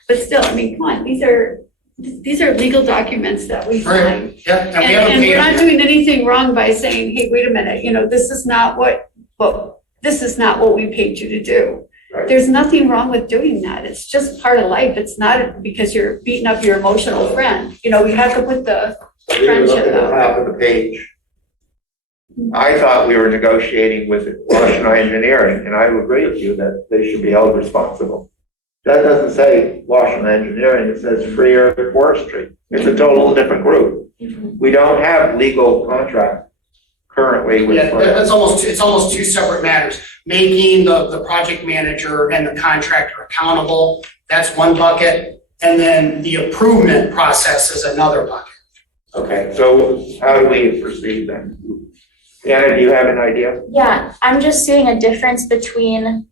But still, come on, these are legal documents that we sign. Right. Yeah. And we haven't And paid we're him not yet. doing anything wrong by saying, hey, wait a minute, this is not what we paid you to do. Right. There's nothing wrong with doing that. It's just part of life. It's not because you're beating up your emotional friend. We have to put the So we look friendship at the out. top of the page. I thought we were negotiating with Washtenaw Engineering, and I would agree with you that they should be held responsible. That doesn't say Washtenaw Engineering, it says Free Earth Forestry. It's a total different group. We don't have legal contract currently with. Yeah, it's almost two separate matters. Making the project manager and the contractor accountable, that's one bucket. And then the improvement process is another bucket. Okay, so how do we proceed then? Anna, do you have an idea? Yeah, I'm just seeing a difference between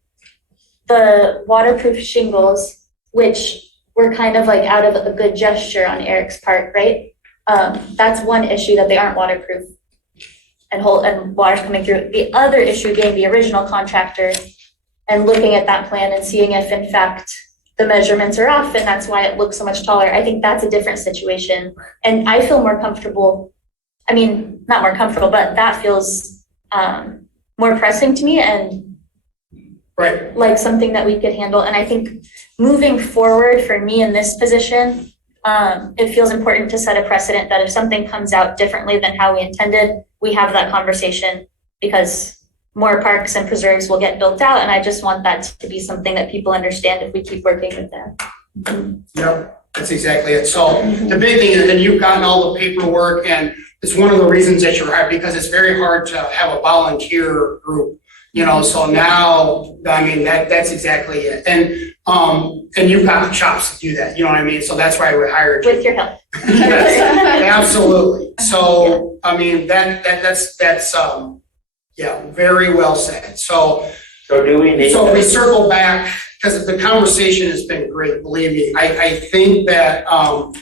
the waterproof shingles, which were kind of out of a good gesture on Eric's part, right? That's one issue, that they aren't waterproof and water's coming through. The other issue being the original contractor and looking at that plan and seeing if in fact the measurements are off and that's why it looks so much taller. I think that's a different situation. And I feel more comfortable, I mean, not more comfortable, but that feels more pressing to me and Right. like something that we could handle. And I think moving forward for me in this position, it feels important to set a precedent that if something comes out differently than how we intended, we have that conversation, because more parks and preserves will get built out. And I just want that to be something that people understand if we keep working with them. Yep, that's exactly it. So the big thing is that you've gotten all the paperwork, and it's one of the reasons that you're hired, because it's very hard to have a volunteer group, you know, so now, I mean, that's exactly it. And you've got the chops to do that, you know what I mean? So that's why we hired you. With your help. Yes, absolutely. So, I mean, that's yeah, very well said. So So do we need? so we circle back, because the conversation has been great, believe me. I think that, I'm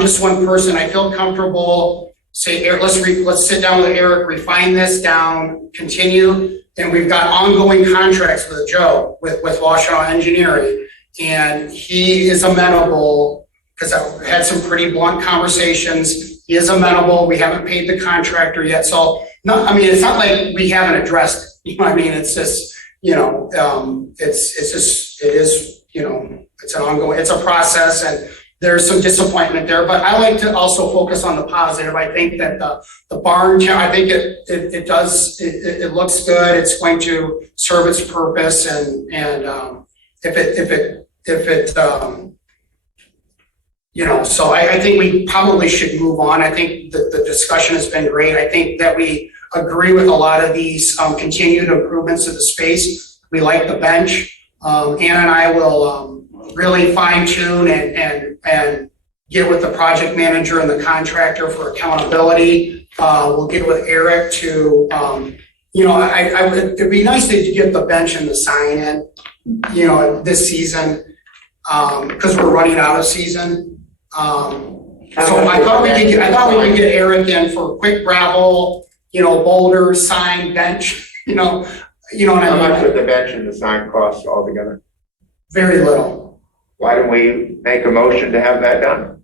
just one person, I feel comfortable, say, Eric, let's sit down with Eric, refine this down, continue. And we've got ongoing contracts with Joe, with Washtenaw Engineering, and he is amenable, because I've had some pretty blunt conversations. He is amenable, we haven't paid the contractor yet, so, no, I mean, it's not like we haven't addressed it, you know what I mean? It's just, you know, it's just, it is, you know, it's an ongoing, it's a process, and there's some disappointment there, but I like to also focus on the positive. I think that the barn, I think it does, it looks good, it's going to serve its purpose, and if it you know, so I think we probably should move on. I think the discussion has been great. I think that we agree with a lot of these continued improvements to the space. We like the bench. Anna and I will really fine tune and get with the project manager and the contractor for accountability. We'll get with Eric to, you know, it'd be nice to get the bench and the sign in, you know, this season, because we're running out of season. So I thought we could get Eric in for quick gravel, you know, boulder, sign, bench, you know what I How mean? much would the bench and the sign cost altogether? Very little. Why don't we make a motion to have that done?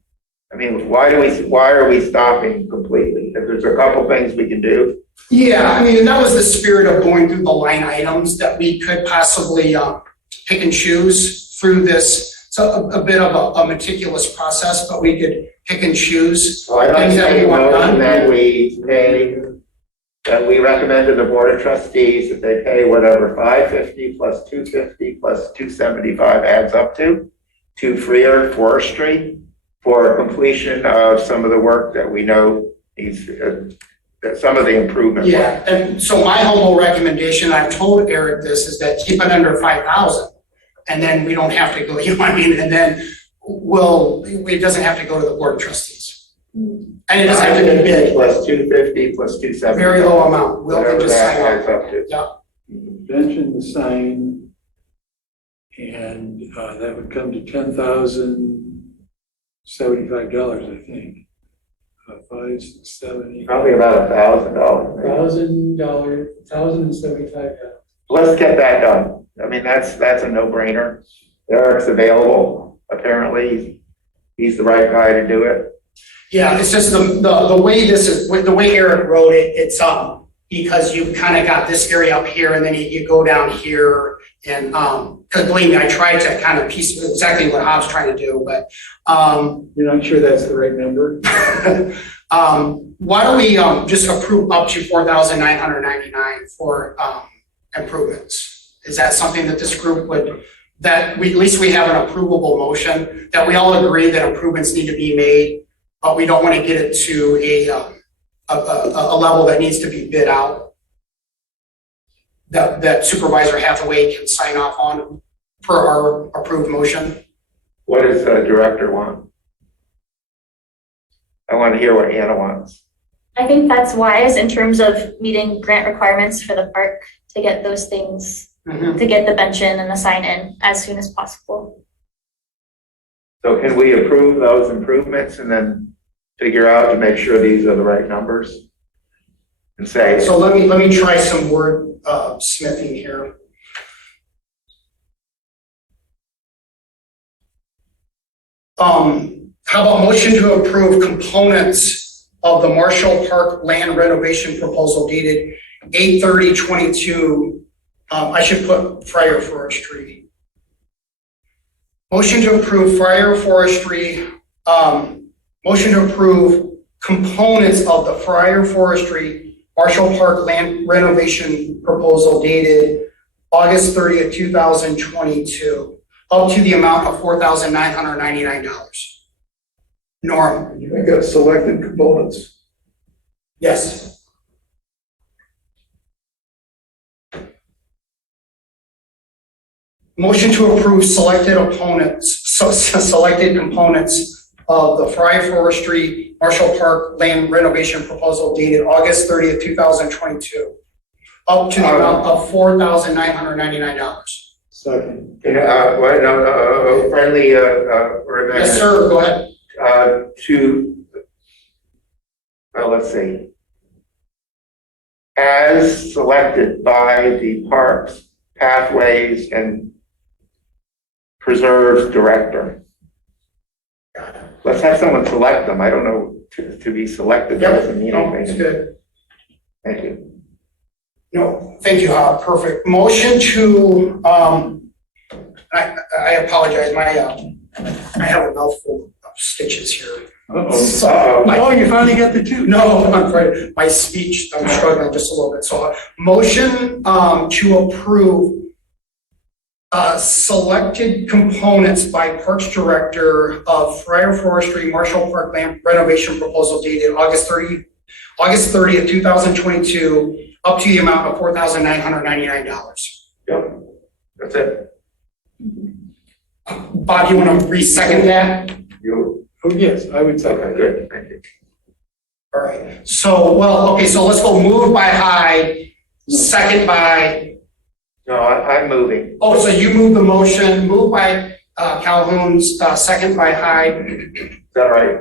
I mean, why are we stopping completely? If there's a couple things we can do. Yeah, I mean, that was the spirit of going through the line items, that we could possibly pick and choose through this. So a bit of a meticulous process, but we could pick and choose So I'd like things to that make we a want motion done. that we recommend to the board of trustees that they pay whatever $550 plus $250 plus $275 adds up to Freer Forestry for completion of some of the work that we know needs, some of the improvement. Yeah, and so my humble recommendation, I've told Eric this, is that keep it under 5,000. And then we don't have to go, you know what I mean? And then it doesn't have to go to the board of trustees. And it doesn't have to be big, Plus 250 plus 275. very low amount. We'll Whatever just that sign adds up. up to. Yeah, bench and the sign, and that would come to $10,075, I think. 5, 6, 7, 8. Probably about $1,000. $1,000, $1,075. Let's get that done. I mean, that's a no-brainer. Eric's available. Apparently, he's the right guy to do it. yeah, it's just the way this is, the way Eric wrote it, it's because you've kind of got this area up here, and then you go down here, and because believe me, I tried to kind of piece exactly what I was trying to do, but You're not sure that's the right number? why don't we just approve up to $4,999 for improvements? Is that something that this group would, at least we have an approvable motion, that we all agree that improvements need to be made, but we don't want to get it to a level that needs to be bid out, that Supervisor Hathaway can sign off on per our approved motion? What does the director want? I want to hear what Anna wants. I think that's wise in terms of meeting grant requirements for the park to get those things, to get the bench in and the sign in as soon as possible. So can we approve those improvements and then figure out to make sure these are the right numbers? And say, So let me try some word smithing here. How about motion to approve components of the Marshall Park land renovation proposal dated 8/30/22. I should put Friar Forestry. Motion to approve Friar Forestry, motion to approve components of the Friar Forestry Marshall Park land renovation proposal dated August 30th, 2022, up to the amount of $4,999. Norm? You make it selected components. Yes. Motion to approve selected components of the Friar Forestry Marshall Park land renovation proposal dated August 30th, 2022, up to the amount of $4,999. Second. Friendly, reminder. Yes, sir, go ahead. Let's see. As selected by the Parks, Pathways, and Preserves Director. Let's have someone select them. I don't know, to be selected doesn't mean No, it's anything. good. Thank you. No, thank you, perfect. Motion to, I apologize, I have a mouthful of stitches here. Oh, you finally got the two. No, I'm afraid, my speech, I'm struggling just a little bit. So, motion to approve selected components by Parks Director of Friar Forestry Marshall Park land renovation proposal dated August 30th, 2022, up to the amount of $4,999. Yep, that's it. Bob, you want to re-second that? You, Oh, yes, I would say. okay, good, thank you. All right, so, so let's go move by Hyde, second by, No, I'm moving. oh, so you move the motion, move by Calhoun, second by Hyde. Is that right?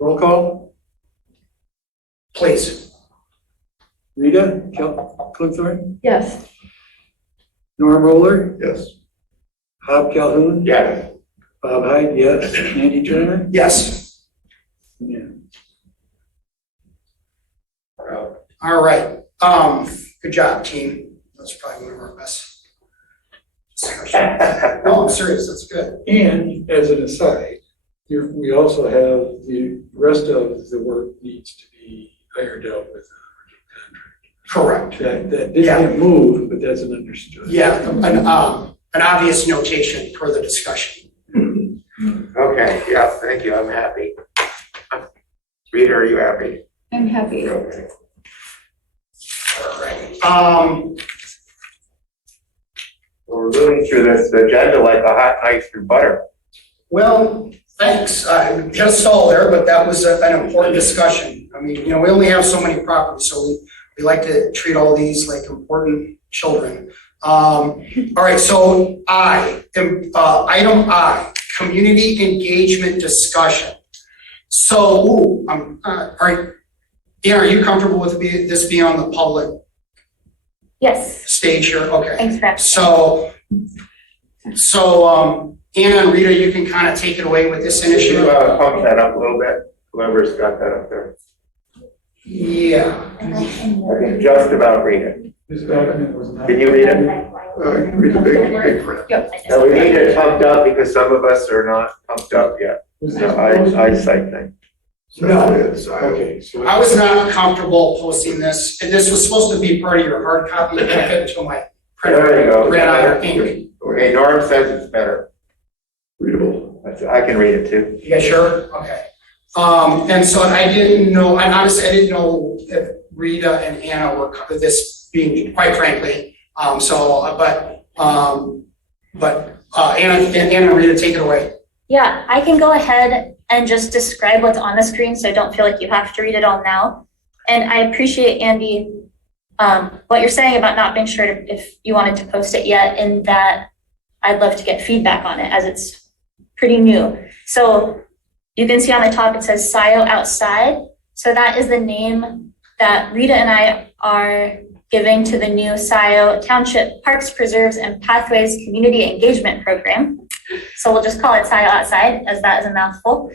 Roll call. Please. Rita Clingthorne, Yes. Norm Roller, Yes. Bob Calhoun, Yes. Bob Hyde, yes. Andy Turner? Yes. Yeah. All right. Good job, team. That's probably one of our best. No, I'm serious. That's good. And as an aside, we also have the rest of the work needs to be ironed out with the Correct. contract. That didn't move, but that's an understood. Yeah, an obvious notation per the discussion. Okay, yeah, thank you, I'm happy. Rita, are you happy? I'm happy. Okay. All right. We're moving through this agenda like a hot knife through butter. Well, thanks. I just saw there, but that was an important discussion. I mean, we only have so many properties, so we like to treat all these like important children. All right, so item I, community engagement discussion. So, all right, Anna, are you comfortable with this being on the public Yes, stage here? Okay. thanks for asking. So, Anna and Rita, you can kind of take it away with this Can you initiative. pump that up a little bit? Whoever's got that up there. Yeah. I can just about read it. This document was not. Can you read it? I can read the big print. No, we need it pumped up because some of us are not pumped up yet. Was The this eyesight thing. So No. it's, Okay, so. I was not comfortable posting this, and this was supposed to be part of your hard copy, but I had until my There you printer go. ran out of ink. Okay, Norm says it's better. readable. I can read it too. You guys sure? Okay. And so I didn't know, and honestly, I didn't know if Rita and Anna were this being, quite frankly. But Anna and Rita, take it away. Yeah, I can go ahead and just describe what's on the screen so I don't feel like you have to read it all now. And I appreciate, Andy, what you're saying about not being sure if you wanted to post it yet, and that I'd love to get feedback on it as it's pretty new. So you can see on the top it says Scio outside. So that is the name that Rita and I are giving to the new Scio Township Parks, Preserves, and Pathways Community Engagement Program. So we'll just call it Scio Outside, as that is a mouthful.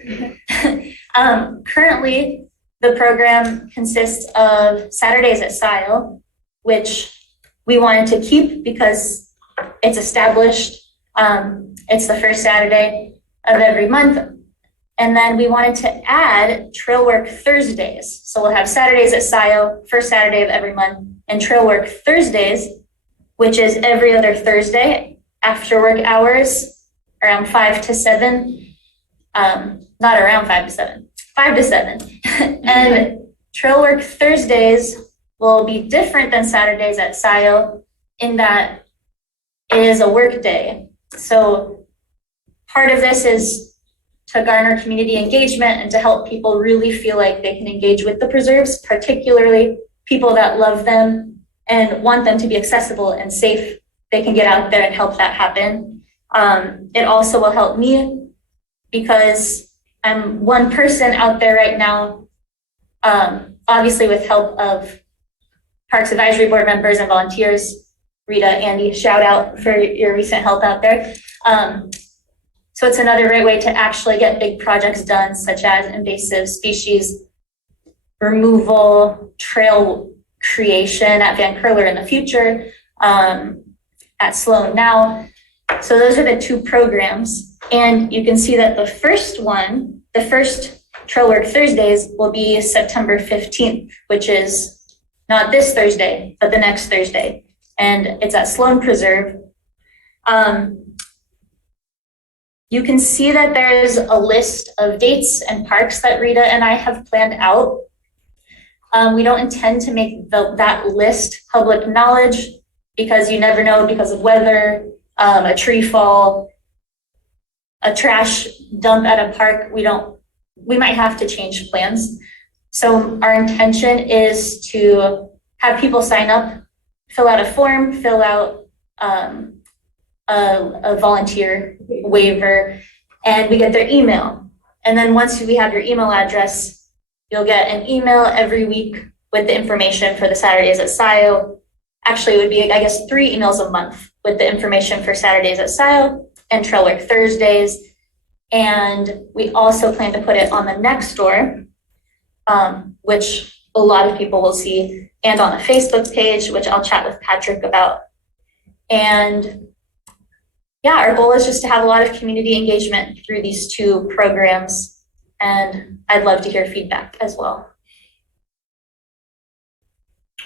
Currently, the program consists of Saturdays at Scio, which we wanted to keep because it's established. It's the first Saturday of every month. And then we wanted to add Trail Work Thursdays. So we'll have Saturdays at Scio, first Saturday of every month, and Trail Work Thursdays, which is every other Thursday after work hours, around 5 to 7. Not around 5 to 7, 5 to 7. And Trail Work Thursdays will be different than Saturdays at Scio in that it is a work day. So part of this is to garner community engagement and to help people really feel like they can engage with the preserves, particularly people that love them and want them to be accessible and safe. They can get out there and help that happen. It also will help me because I'm one person out there right now, obviously with help of Parks Advisory Board members and volunteers. Rita, Andy, shout out for your recent help out there. So it's another great way to actually get big projects done, such as invasive species removal, trail creation at Van Curler in the future, at Sloan now. So those are the two programs. And you can see that the first Trail Work Thursdays will be September 15th, which is not this Thursday, but the next Thursday. And it's at Sloan Preserve. You can see that there's a list of dates and parks that Rita and I have planned out. We don't intend to make that list public knowledge because you never know because of weather, a tree fall, a trash dump at a park. We might have to change plans. So our intention is to have people sign up, fill out a form, fill out a volunteer waiver, and we get their email. And then once we have your email address, you'll get an email every week with the information for the Saturdays at Scio. Actually, it would be, I guess, 3 emails a month with the information for Saturdays at Scio and Trail Work Thursdays. And we also plan to put it on the next door, which a lot of people will see, and on the Facebook page, which I'll chat with Patrick about. And yeah, our goal is just to have a lot of community engagement through these 2 programs, and I'd love to hear feedback as well.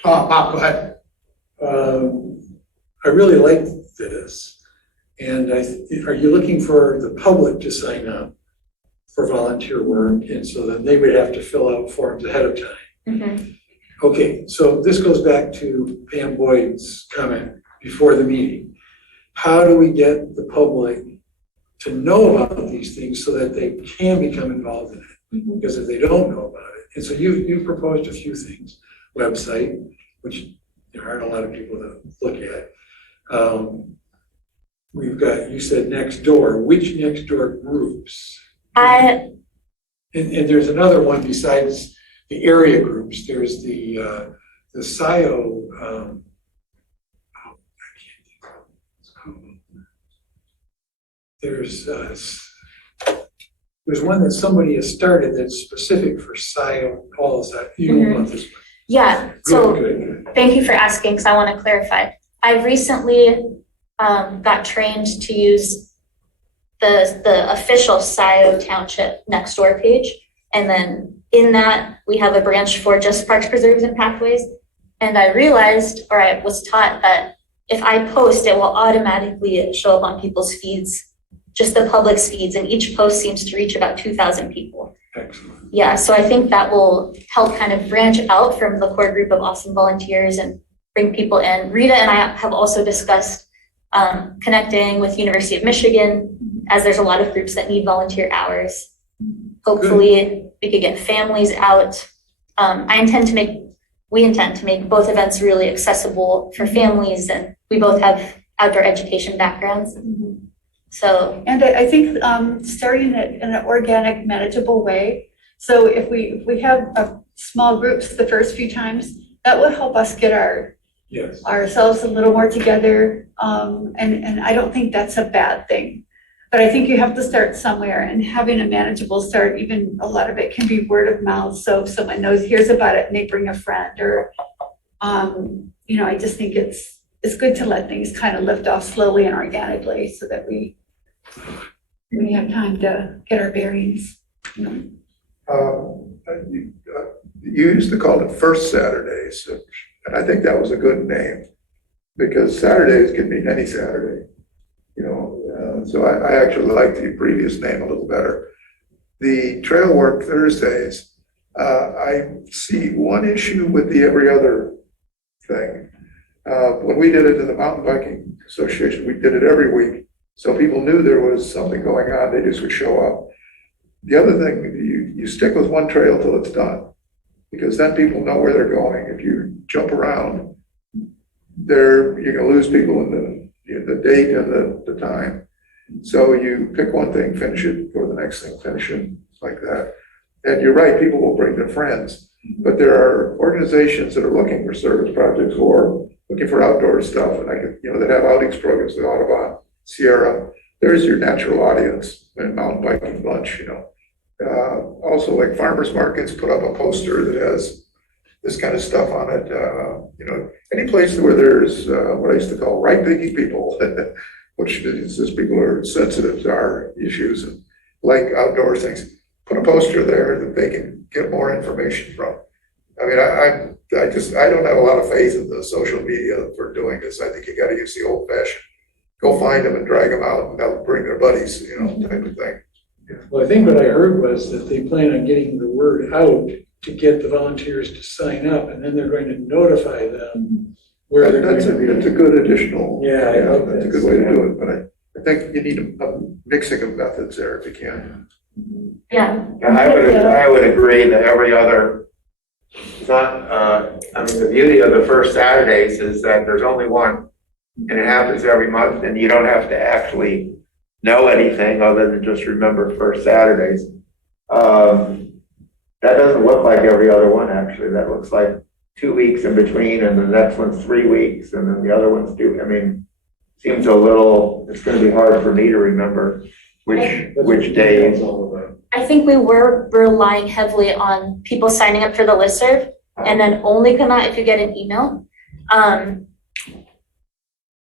Bob, go ahead. I really like this, and are you looking for the public to sign up for volunteer work, and so then they would have to fill out forms ahead of time? Mm-hmm. Okay, so this goes back to Pam Boyd's comment before the meeting. How do we get the public to know about these things so that they can become involved in it? Mm-hmm. Because if they don't know about it, and so you proposed a few things, website, which there aren't a lot of people that look at. We've got, you said next door, which next door groups? And there's another one besides the area groups. There's the Scio, I can't think of what it's called. There's one that somebody has started that's specific for Scio. Paul, is that, you don't want this one? Yeah, so Good. thank you for asking, because I want to clarify. I recently got trained to use the official Scio Township next door page. And then in that, we have a branch for just Parks, Preserves, and Pathways. And I realized, or I was taught, that if I post, it will automatically show up on people's feeds, just the public's feeds. And each post seems to reach about 2,000 people. Excellent. Yeah, so I think that will help kind of branch out from the core group of awesome volunteers and bring people in. Rita and I have also discussed connecting with University of Michigan, as there's a lot of groups that need volunteer hours. Hopefully we could get families out. We intend to make both events really accessible for families, and we both have outdoor education backgrounds. So. And I think starting it in an organic, manageable way. So if we have small groups the first few times, that would help us get Yes. ourselves a little more together. And I don't think that's a bad thing. But I think you have to start somewhere, and having a manageable start, even a lot of it can be word of mouth. So if someone hears about it and they bring a friend, or, I just think it's good to let things kind of lift off slowly and organically so that we have time to get our bearings. You used to call it First Saturdays, and I think that was a good name, because Saturdays can mean any Saturday, so I actually like the previous name a little better. The Trail Work Thursdays, I see one issue with the every other thing. When we did it in the Mountain Biking Association, we did it every week, so people knew there was something going on, they just would show up. The other thing, you stick with one trail till it's done, because then people know where they're going. If you jump around, you're gonna lose people in the date and the time. So you pick one thing, finish it, go to the next thing, finish it, like that. And you're right, people will bring their friends, but there are organizations that are looking for service projects or looking for outdoor stuff, and that have outings programs, the Audubon, Sierra. There's your natural audience and mountain biking bunch, Also, like farmers markets put up a poster that has this kind of stuff on it. Any place where there's what I used to call right thinking people, which is people who are sensitive to our issues and like outdoor things, put a poster there that they can get more information from. I mean, I don't have a lot of faith in the social media for doing this. I think you got to use the old fashioned, go find them and drag them out and they'll bring their buddies, type of thing. Well, I think what I heard was that they plan on getting the word out to get the volunteers to sign up, and then they're going to notify them where they're going to be. That's a good additional. Yeah, I like that's a that. good way to do it, but I think you need a mixing of methods there if you can. Yeah. I would agree that every other, it's not, the beauty of the First Saturdays is that there's only one, and it happens every month, and you don't have to actually know anything other than just remember First Saturdays. That doesn't look like every other one, actually. That looks like 2 weeks in between, and the next one's 3 weeks, and then the other one's seems it's gonna be hard for me to remember which days. I think we were relying heavily on people signing up for the listserv, and then only come out if you get an email.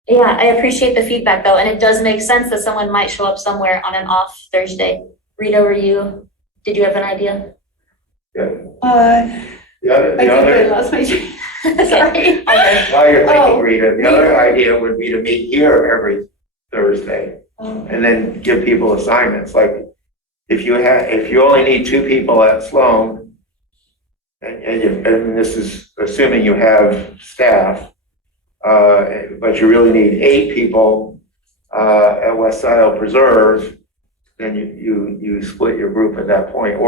Yeah, I appreciate the feedback though, and it does make sense that someone might show up somewhere on an off Thursday. Rita, did you have an idea? I The other, think I lost my train. Sorry. while you're Oh, thinking, Rita, the other idea would be to meet here every Thursday and then give people assignments. Like if you only need 2 people at Sloan, and this is assuming you have staff, but you really need 8 people at West Scio Preserve, then you split your group at that point.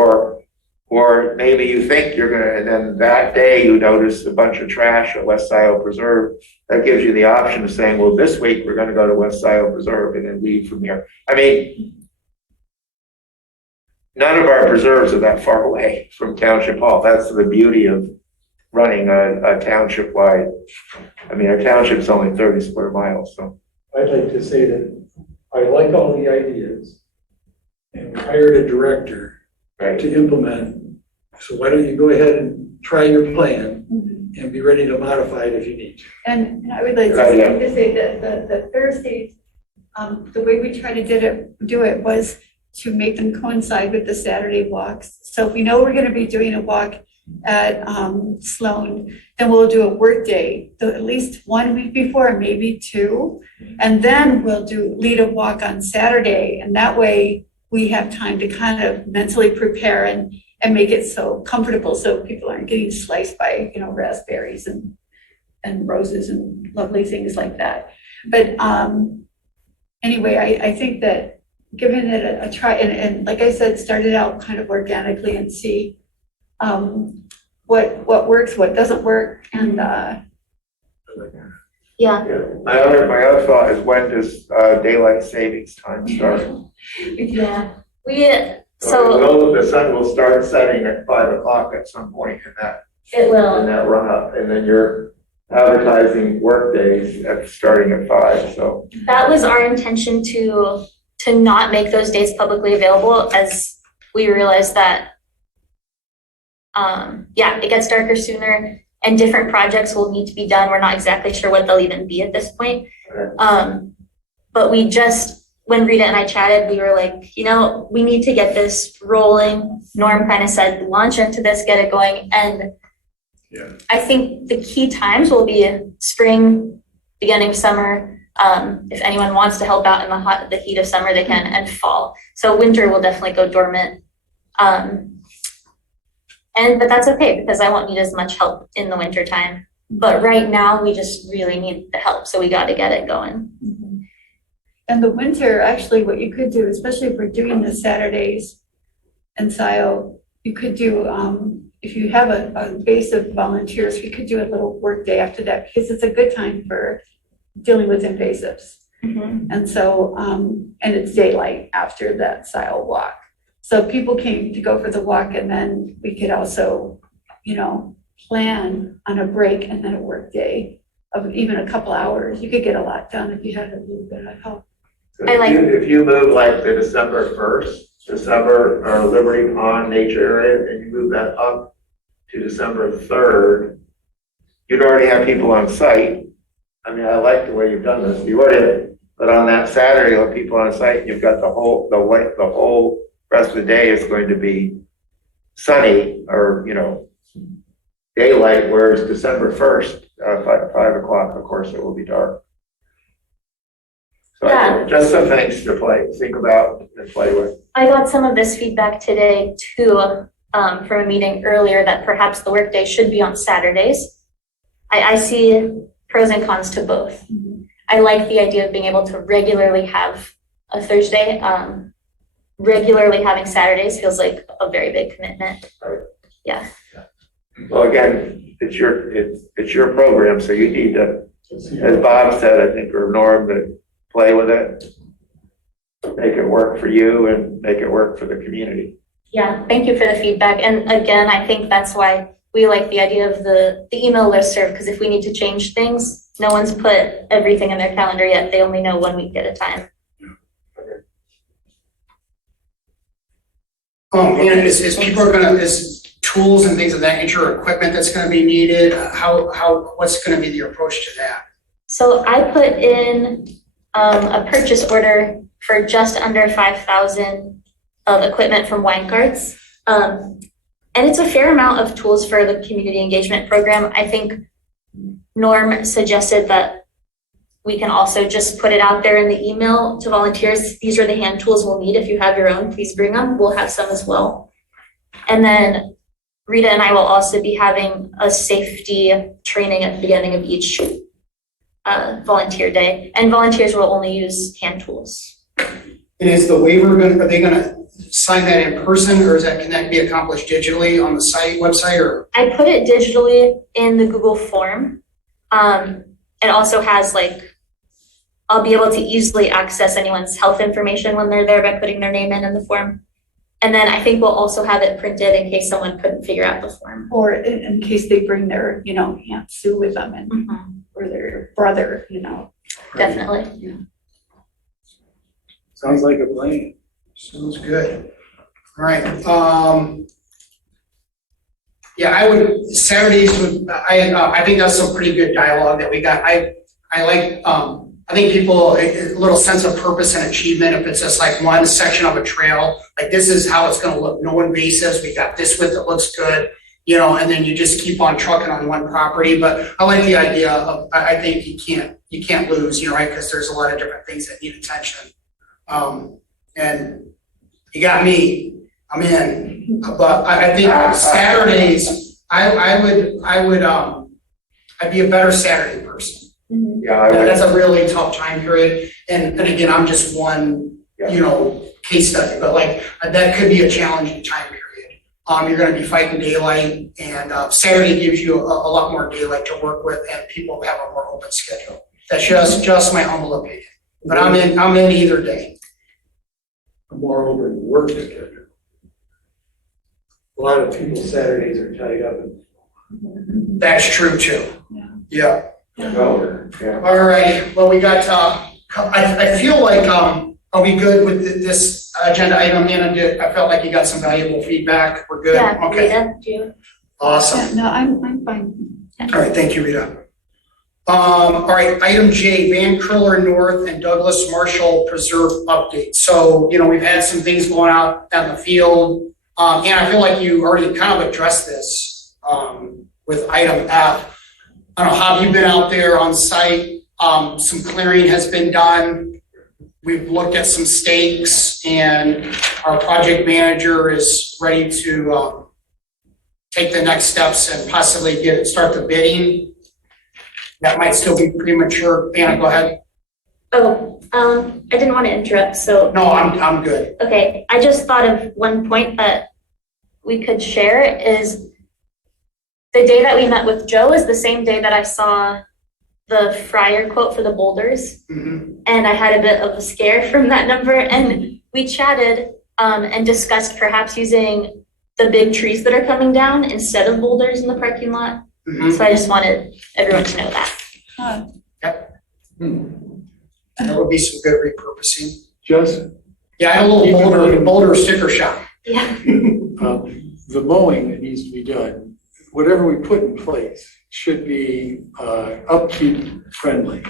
Or maybe you think you're gonna, and then that day you notice a bunch of trash at West Scio Preserve. That gives you the option of saying, well, this week we're gonna go to West Scio Preserve and then leave from here. I mean, none of our preserves are that far away from Township Hall. That's the beauty of running a township-wide. I mean, our township's only 30 square miles, so. I'd like to say that I like all the ideas, and we hired a director to implement. So why don't you go ahead and try your plan and be ready to modify it if you need to. And I would like to say that the Thursdays, the way we try to do it was to make them coincide with the Saturday walks. So if we know we're gonna be doing a walk at Sloan, then we'll do a work day, at least 1 week before, maybe 2. And then we'll lead a walk on Saturday. And that way we have time to kind of mentally prepare and make it so comfortable so people aren't getting sliced by, raspberries and roses and lovely things like that. But anyway, I think that giving it a try, and like I said, start it out kind of organically and see what works, what doesn't work, and Yeah. My other thought is, when does daylight savings time start? Yeah, So The sun will start setting at 5 o'clock at some point it in will, that run up, and then you're advertising work days starting at 5, so. that was our intention to not make those days publicly available, as we realized that it gets darker sooner and different projects will need to be done. We're not exactly sure what they'll even be at this point. But we just, when Rita and I chatted, we were like, we need to get this rolling. Norm kind of said, launch into this, get it going. And Yeah. I think the key times will be spring, beginning of summer. If anyone wants to help out in the heat of summer, they can, and fall. So winter will definitely go dormant. But that's okay, because I won't need as much help in the winter time. But right now, we just really need the help, so we got to get it going. And the winter, actually, what you could do, especially if we're doing the Saturdays and Scio, you could do, if you have a base of volunteers, we could do a little work day after that, because it's a good time for dealing with invasives. And so, and it's daylight after that Scio walk. So people came to go for the walk, and then we could also, plan on a break and then a work day of even a couple hours. You could get a lot done if you had a little bit of help. So I like- if you move like the December 1st, Liberty Pond nature area, and you move that up to December 3rd, you'd already have people on site. I mean, I like the way you've done this. You already, but on that Saturday, you'll have people on site, you've got the whole rest of the day is going to be sunny or, daylight, whereas December 1st, 5 o'clock, of course, it will be dark. So Yeah. just some things to think about and play with. I got some of this feedback today too, from a meeting earlier, that perhaps the workday should be on Saturdays. I see pros and cons to both. I like the idea of being able to regularly have a Thursday. Regularly having Saturdays feels like a very big commitment. Right. Yeah. Well, again, it's your program, so you need to, as Bob said, I think, or Norm, to play with it, make it work for you and make it work for the community. Yeah, thank you for the feedback. And again, I think that's why we like the idea of the email listserv, because if we need to change things, no one's put everything in their calendar yet. They only know 1 week at a time. Is people are is tools and things of that nature, or equipment that's gonna be needed, what's gonna be the approach to that? So I put in a purchase order for just under 5,000 of equipment from Wine Carts. And it's a fair amount of tools for the community engagement program. I think Norm suggested that we can also just put it out there in the email to volunteers. These are the hand tools we'll need. If you have your own, please bring them. We'll have some as well. And then Rita and I will also be having a safety training at the beginning of each volunteer day. And volunteers will only use hand tools. And is the waiver are they gonna sign that in person, or can that be accomplished digitally on the website, or? I put it digitally in the Google form. It also has I'll be able to easily access anyone's health information when they're there by putting their name in the form. And then I think we'll also have it printed in case someone couldn't figure out the form. Or in case they bring their, Aunt Sue with them and, or their brother, Definitely. Sounds like a plan. Sounds good. All right, Saturdays I think that's some pretty good dialogue that we got. I like, I think people, a little sense of purpose and achievement, if it's just like one section of a trail, like this is how it's gonna look, no invasives, we got this width that looks good, and then you just keep on trucking on one property. But I like the idea of, I think you can't lose, right, because there's a lot of different things that need attention. And you got me, I'm in, but I think Saturdays, I'd be a better Saturday person. Yeah, That's a really tough time period, and again, I'm just one, case study, but that could be a challenging time period. You're gonna be fighting daylight, and Saturday gives you a lot more daylight to work with, and people have a more open schedule. That's just my humble opinion, but I'm in either day. A more open work schedule. A lot of people's Saturdays are tied up in That's true too. Yeah. No, yeah. All right, well, we got, I feel like, are we good with this agenda item, Anna? I felt like you got some valuable feedback. We're good? Yeah, Okay, Rita, do you? awesome. No, I'm fine. All right, thank you, Rita. All right, item J, Van Curler North and Douglas Marshall Preserve update. So, we've had some things going out in the field. And I feel like you already kind of addressed this, with item F. I don't know, have you been out there on site? Some clearing has been done. We've looked at some stakes and our project manager is ready to, take the next steps and possibly start the bidding. That might still be premature. Anna, go ahead. Oh, I didn't want to interrupt, so, No, I'm good. okay, I just thought of one point that we could share is the day that we met with Joe is the same day that I saw the Fryer quote for the boulders. Mhm. And I had a bit of a scare from that number, and we chatted and discussed perhaps using the big trees that are coming down instead of boulders in the parking lot. Mhm. So I just wanted everyone to know that. That would be some good repurposing. just, Yeah, I had a little boulder sticker shop. Yeah. the mowing that needs to be done, whatever we put in place should be upkeep friendly.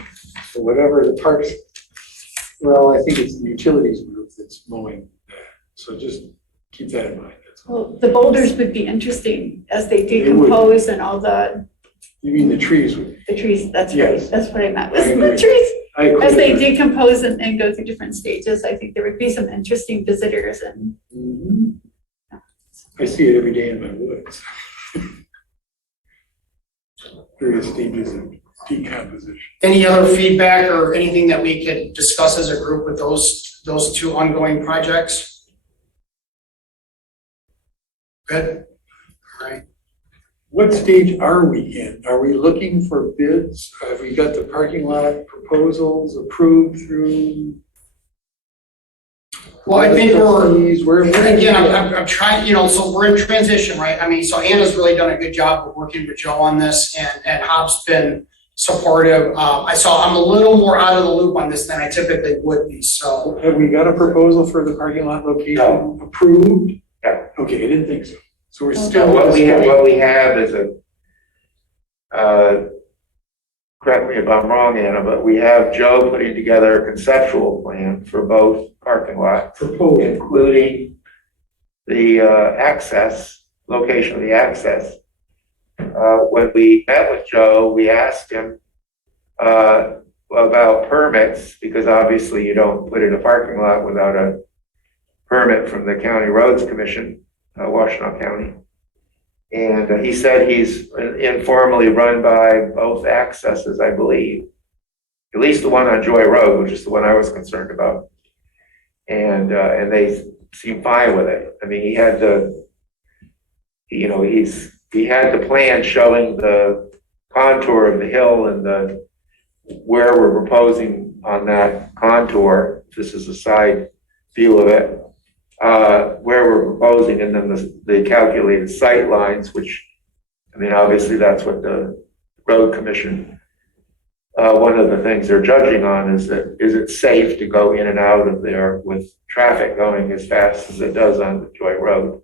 So whatever the parks, well, I think it's the utilities group that's mowing that. So just keep that in mind. That's all. Well, the boulders would be interesting as they would. decompose and all the You mean the trees would, trees, that's right, Yes. that's what I meant, I was the agree. trees. I agree. As they decompose and go through different stages, I think there would be some interesting visitors and Mhm. I see it every day in my woods. Various stages of decomposition. Any other feedback or anything that we could discuss as a group with those two ongoing projects? Good. All right. What stage are we in? Are we looking for bids? Have we got the parking lot proposals approved through? Well, I think Trustees? Where? again, I'm trying, so we're in transition, right? I mean, so Anna's really done a good job of working with Joe on this and Hop's been supportive. I'm a little more out of the loop on this than I typically would be, so. Have we got a proposal for the parking lot location No. approved? No. Okay, I didn't think so. So we're So still. what we have is correct me if I'm wrong, Anna, but we have Joe putting together a conceptual plan for both parking lots, Proposal. including the location of the access. When we met with Joe, we asked him about permits, because obviously you don't put in a parking lot without a permit from the County Roads Commission, Washtenaw County. And he said he's informally run by both accesses, I believe. At least the one on Joy Road, which is the one I was concerned about. And they seem fine with it. I mean, he had the plan showing the contour of the hill and where we're proposing on that contour. This is a side view of it. Where we're proposing, and then the calculated sight lines, which, I mean, obviously that's what the road commission, one of the things they're judging on is it safe to go in and out of there with traffic going as fast as it does on the Joy Road?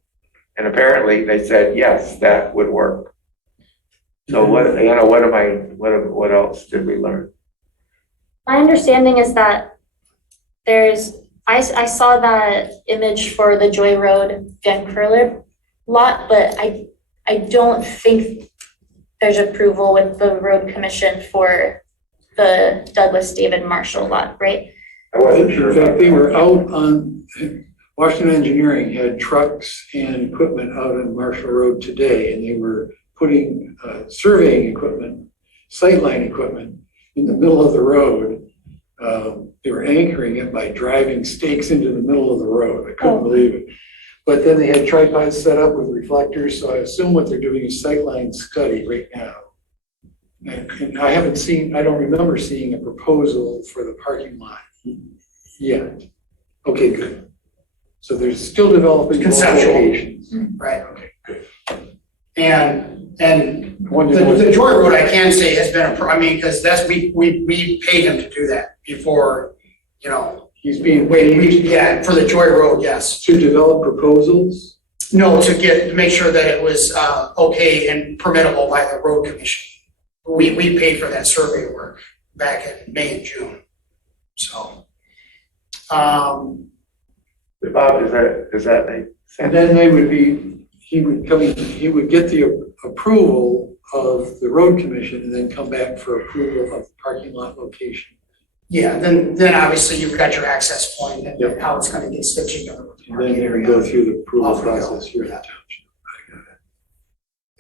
And apparently they said, yes, that would work. So what else did we learn? My understanding is that I saw that image for the Joy Road Van Curler lot, but I don't think there's approval with the road commission for the Douglas David Marshall lot, right? I wasn't sure. In fact, they were out on, Washington Engineering had trucks and equipment out on Marshall Road today, and they were putting surveying equipment, sightline equipment in the middle of the road. They were anchoring it by driving stakes into the middle of the road. I couldn't believe it. But then they had tripods set up with reflectors, so I assume what they're doing is sightline study right now. And I don't remember seeing a proposal for the parking lot yet. Okay, good. So they're still developing both Conceptual. locations. Right. Okay, And One the, year was- the Joy Road, I can say, has been I mean, because we paid him to do that before, you know, He's being paid yeah, for the Joy Road, yes. to develop proposals. No, to make sure that it was, okay and permittable by the road commission. We paid for that survey work back in May and June, so. Bob, does that make And sense? then he would get the approval of the road commission and then come back for approval of the parking lot location. Yeah, then obviously you've got your access point and Yep. how it's gonna get stitched together with the And parking then you area. go through the approval Off the hill. process here in the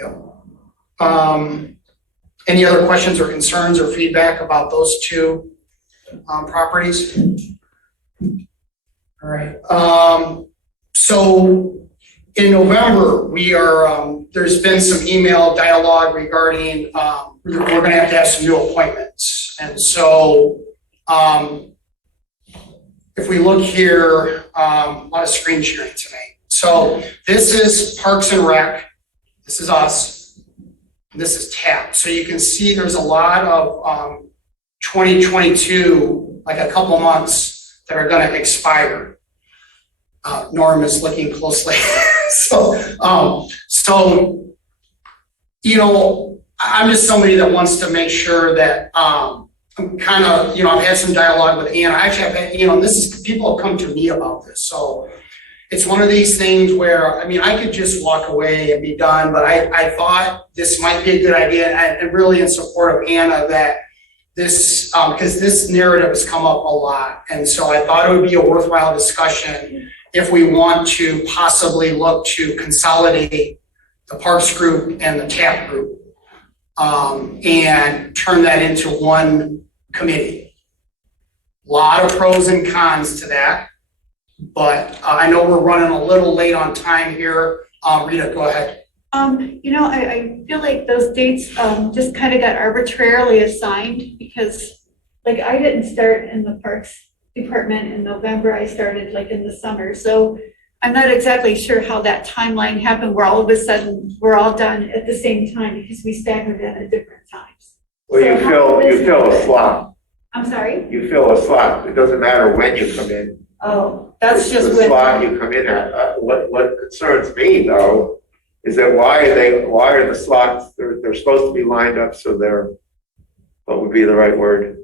township. Any other questions or concerns or feedback about those two, properties? All right, so in November, we are, there's been some email dialogue regarding, we're gonna have to have some new appointments. And so, if we look here, a lot of screen sharing tonight. So this is Parks and Rec, this is us, and this is TAP. So you can see there's a lot of 2022, like a couple months that are gonna expire. Norm is looking closely. So, you know, I'm just somebody that wants to make sure that, I'm kind of, you know, I've had some dialogue with Anna. Actually, I've had, you know, people have come to me about this. So it's one of these things where, I mean, I could just walk away and be done, but I thought this might be a good idea, and really in support of Anna, that this, because this narrative has come up a lot. And so I thought it would be a worthwhile discussion if we want to possibly look to consolidate the Parks Group and the TAP Group, and turn that into one committee. Lot of pros and cons to that, but I know we're running a little late on time here. Rita, go ahead. You know, I feel like those dates, just kind of got arbitrarily assigned because, like, I didn't start in the Parks Department in November. I started like in the summer. So I'm not exactly sure how that timeline happened where all of a sudden we're all done at the same time because we staggered it at different times. Well, you fill a slot. I'm sorry? You fill a slot. It doesn't matter when you come in. Oh, that's It's just the with. slot you come in at. What concerns me though, is that why are the slots, they're supposed to be lined up so they're, what would be the right word?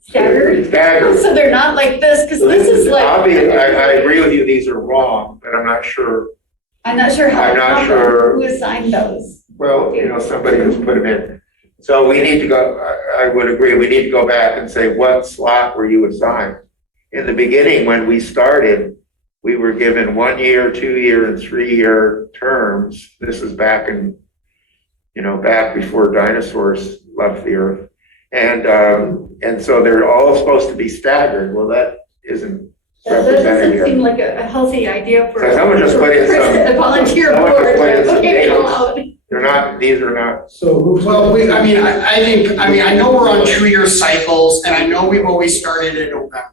Staggered. Staggered. So they're not like this, because So this is like. obvious, I agree with you, these are wrong, but I'm not sure. I'm not sure how. I'm not sure. Who assigned those. Well, you know, somebody has put them in. So we need to go, I would agree, we need to go back and say, what slot were you assigned? In the beginning, when we started, we were given 1 year, 2 year, and 3 year terms. This is back in, you know, back before dinosaurs left the earth. And so they're all supposed to be staggered. Well, that isn't That represented doesn't here. seem like a healthy idea for. So someone just put in for some- the volunteer someone just board. put in some Okay, dates. allowed. They're not, these are not, So who's? Well, I know we're on 2-year cycles, and I know we've always started in November.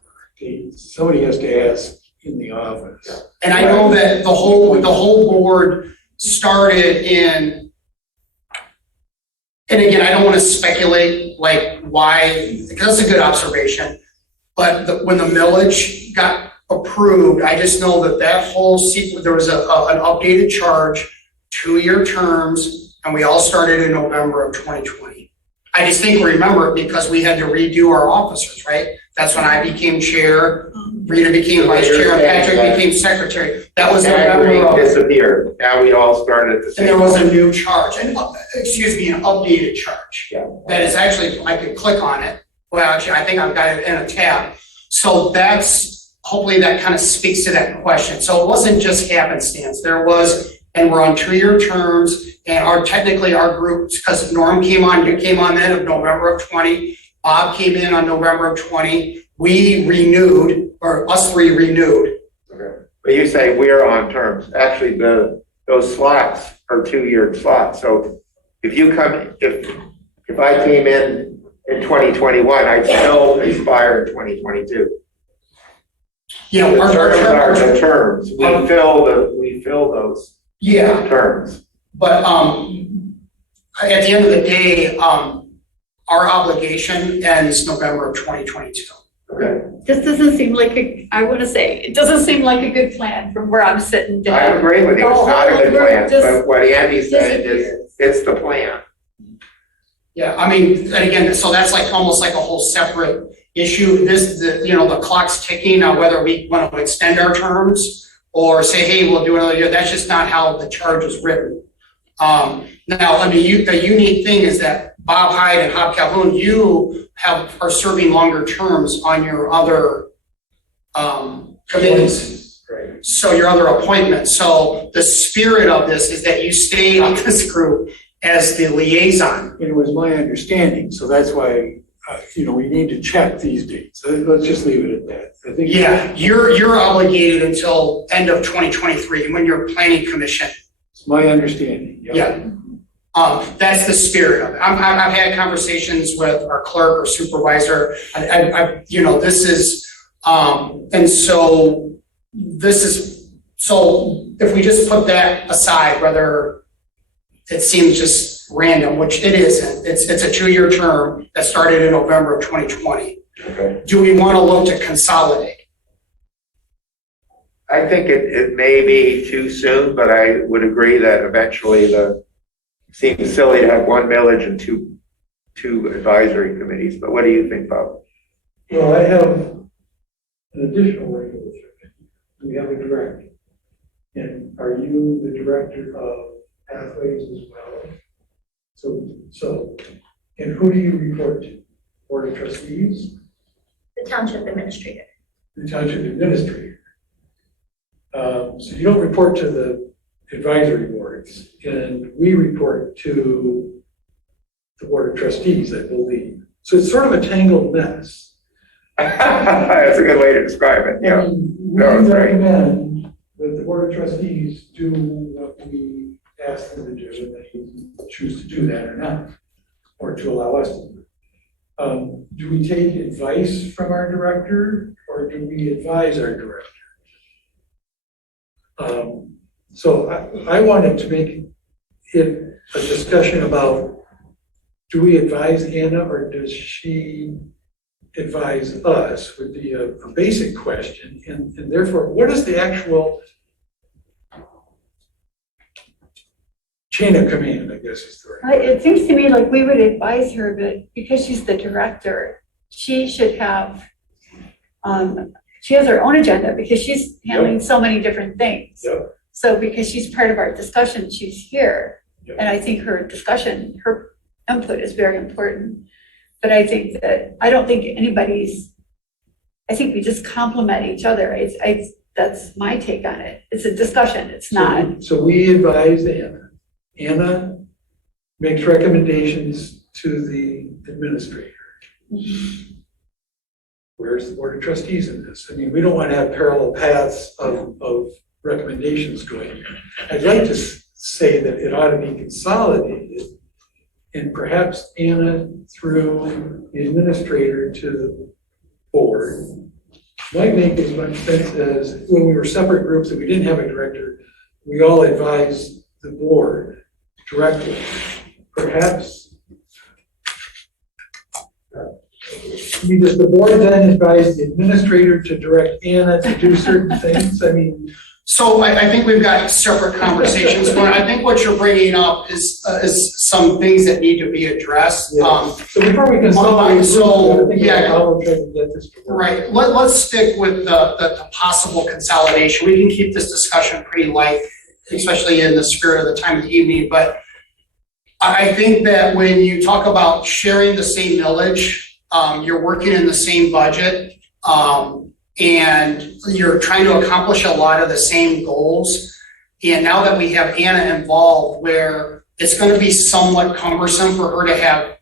Somebody has to ask in the office. And I know that the whole board started in, and again, I don't want to speculate like why, because that's a good observation. But when the millage got approved, I just know that whole sequence, there was an updated charge, 2-year terms, and we all started in November of 2020. I just think we remember it because we had to redo our officers, right? That's when I became chair, Rita became vice chair, and Patrick became secretary. That was November staggering of, disappeared. Now we all start at the and same. there was a new charge, an updated charge. Yeah. That is actually, I could click on it. Well, actually, I think I've got it in a tab. So hopefully that kind of speaks to that question. So it wasn't just happenstance. There was, and we're on 2-year terms, and technically our groups, because Norm came on, you came on then of November of 20, Bob came in on November of 20, we renewed, or us three renewed. Okay. But you say we're on terms. Actually, those slots are 2-year slots. So if I came in 2021, I'd still expire in 2022. You know, The our terms are terms, the terms. We fill those yeah, terms. But, at the end of the day, our obligation ends November of 2022. Okay. This doesn't seem like I want to say, it doesn't seem like a good plan from where I'm sitting down. I agree with you, it's not a good plan, but what Andy said is, disappears. it's the plan. Yeah, I mean, and again, so that's like almost like a whole separate issue. The clock's ticking on whether we want to extend our terms or say, hey, we'll do another year. That's just not how the charge is written. Now, I mean, the unique thing is that Bob Hyde and Bob Calhoun, you are serving longer terms on your other committees. Right. So your other appointments. So the spirit of this is that you stay on this group as the liaison. It was my understanding, so that's why, we need to check these dates. Let's just leave it at that. I think. Yeah, you're obligated until end of 2023 when you're planning commission. It's my understanding. Yep. Yeah. That's the spirit of it. I've had conversations with our clerk or supervisor. This is, and so this is, so if we just put that aside, whether it seems just random, which it isn't, it's a 2-year term that started in November of 2020. Okay. Do we want to look to consolidate? I think it may be too soon, but I would agree that eventually seems silly to have one millage and two advisory committees, but what do you think, Bob? Well, I have an additional regulatory. We have a director. And are you the director of pathways as well? So, and who do you report to? Board of Trustees? The township administrator. The township administrator. So you don't report to the advisory boards, and we report to the Board of Trustees, I believe. So it's sort of a tangled mess. That's a good way to describe it, yeah. We No, it's great. recommend that the Board of Trustees do what we ask them to do, and they can choose to do that or not, or to allow us to do it. Do we take advice from our director, or do we advise our director? So I wanted to make it a discussion about, do we advise Anna or does she advise us, would be a basic question. And therefore, what is the actual chain of command, I guess is the right. It seems to me like we would advise her, but because she's the director, she should have, she has her own agenda because she's handling so many different things. Yep. So because she's part of our discussion, she's here. Yep. And I think her discussion, her input is very important. But I think that, I don't think I think we just complement each other. That's my take on it. It's a discussion, it's not. So we advise Anna. Anna makes recommendations to the administrator. Where's the Board of Trustees in this? I mean, we don't want to have parallel paths of recommendations going here. I'd like to say that it ought to be consolidated, and perhaps Anna, through the administrator to the board, might make as much sense as when we were separate groups and we didn't have a director, we all advised the board directly. Perhaps, does the board then advise the administrator to direct Anna to do certain things? I mean. So I think we've got separate conversations, but I think what you're bringing up is some things that need to be addressed. Yeah. So before we consolidate, I'll try to get this to work. Right, let's stick with the possible consolidation. We can keep this discussion pretty light, especially in the spirit of the time of the evening, but I think that when you talk about sharing the same millage, you're working in the same budget, and you're trying to accomplish a lot of the same goals. And now that we have Anna involved, where it's going to be somewhat cumbersome for her to have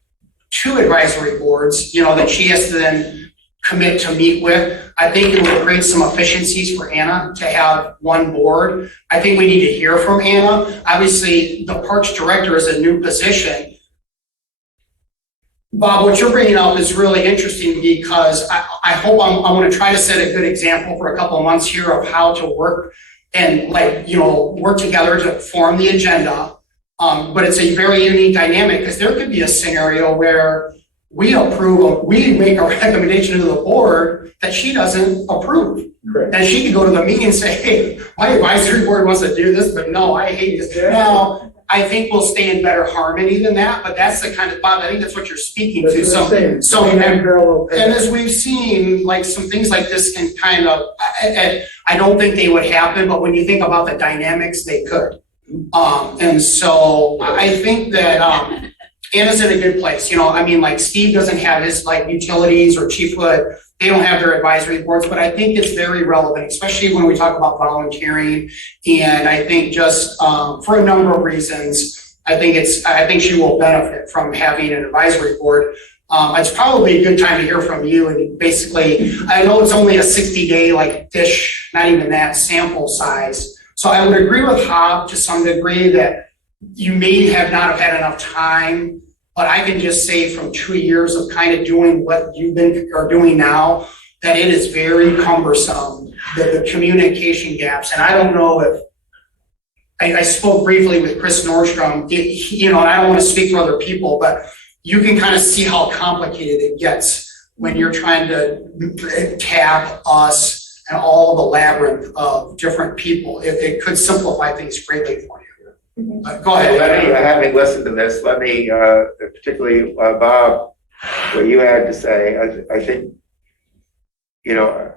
2 advisory boards, that she has to then commit to meet with, I think it will create some efficiencies for Anna to have 1 board. I think we need to hear from Anna. Obviously, the Parks Director is a new position. Bob, what you're bringing up is really interesting because I hope I want to try to set a good example for a couple of months here of how to work and work together to form the agenda. But it's a very unique dynamic because there could be a scenario where we make a recommendation to the board that she doesn't approve. Correct. And she could go to the meeting and say, hey, my advisory board wants to do this, but no, I hate this. Yeah. Now, I think we'll stay in better harmony than that, but that's the kind of, Bob, I think that's what you're speaking to. That's what I'm saying. So, And parallel and paths. as we've seen, like some things like this can kind of, I don't think they would happen, but when you think about the dynamics, they could. And so I think that, Anna's in a good place, you know, I mean, like Steve doesn't have his like utilities or Chief Wood, they don't have their advisory boards, but I think it's very relevant, especially when we talk about volunteering. And I think just, for a number of reasons, I think she will benefit from having an advisory board. It's probably a good time to hear from you and basically, I know it's only a 60-day like dish, not even that sample size. So I would agree with Hob to some degree that you may not have had enough time, but I can just say from 2 years of kind of doing what you've been are doing now, that it is very cumbersome, the communication gaps. And I don't know if, I spoke briefly with Chris Nordstrom, you know, and I don't want to speak for other people, but you can kind of see how complicated it gets when you're trying to tap us and all the labyrinth of different people. It could simplify things greatly for you. Go ahead. Let me, having listened to this, let me, particularly Bob, what you had to say, I think, you know,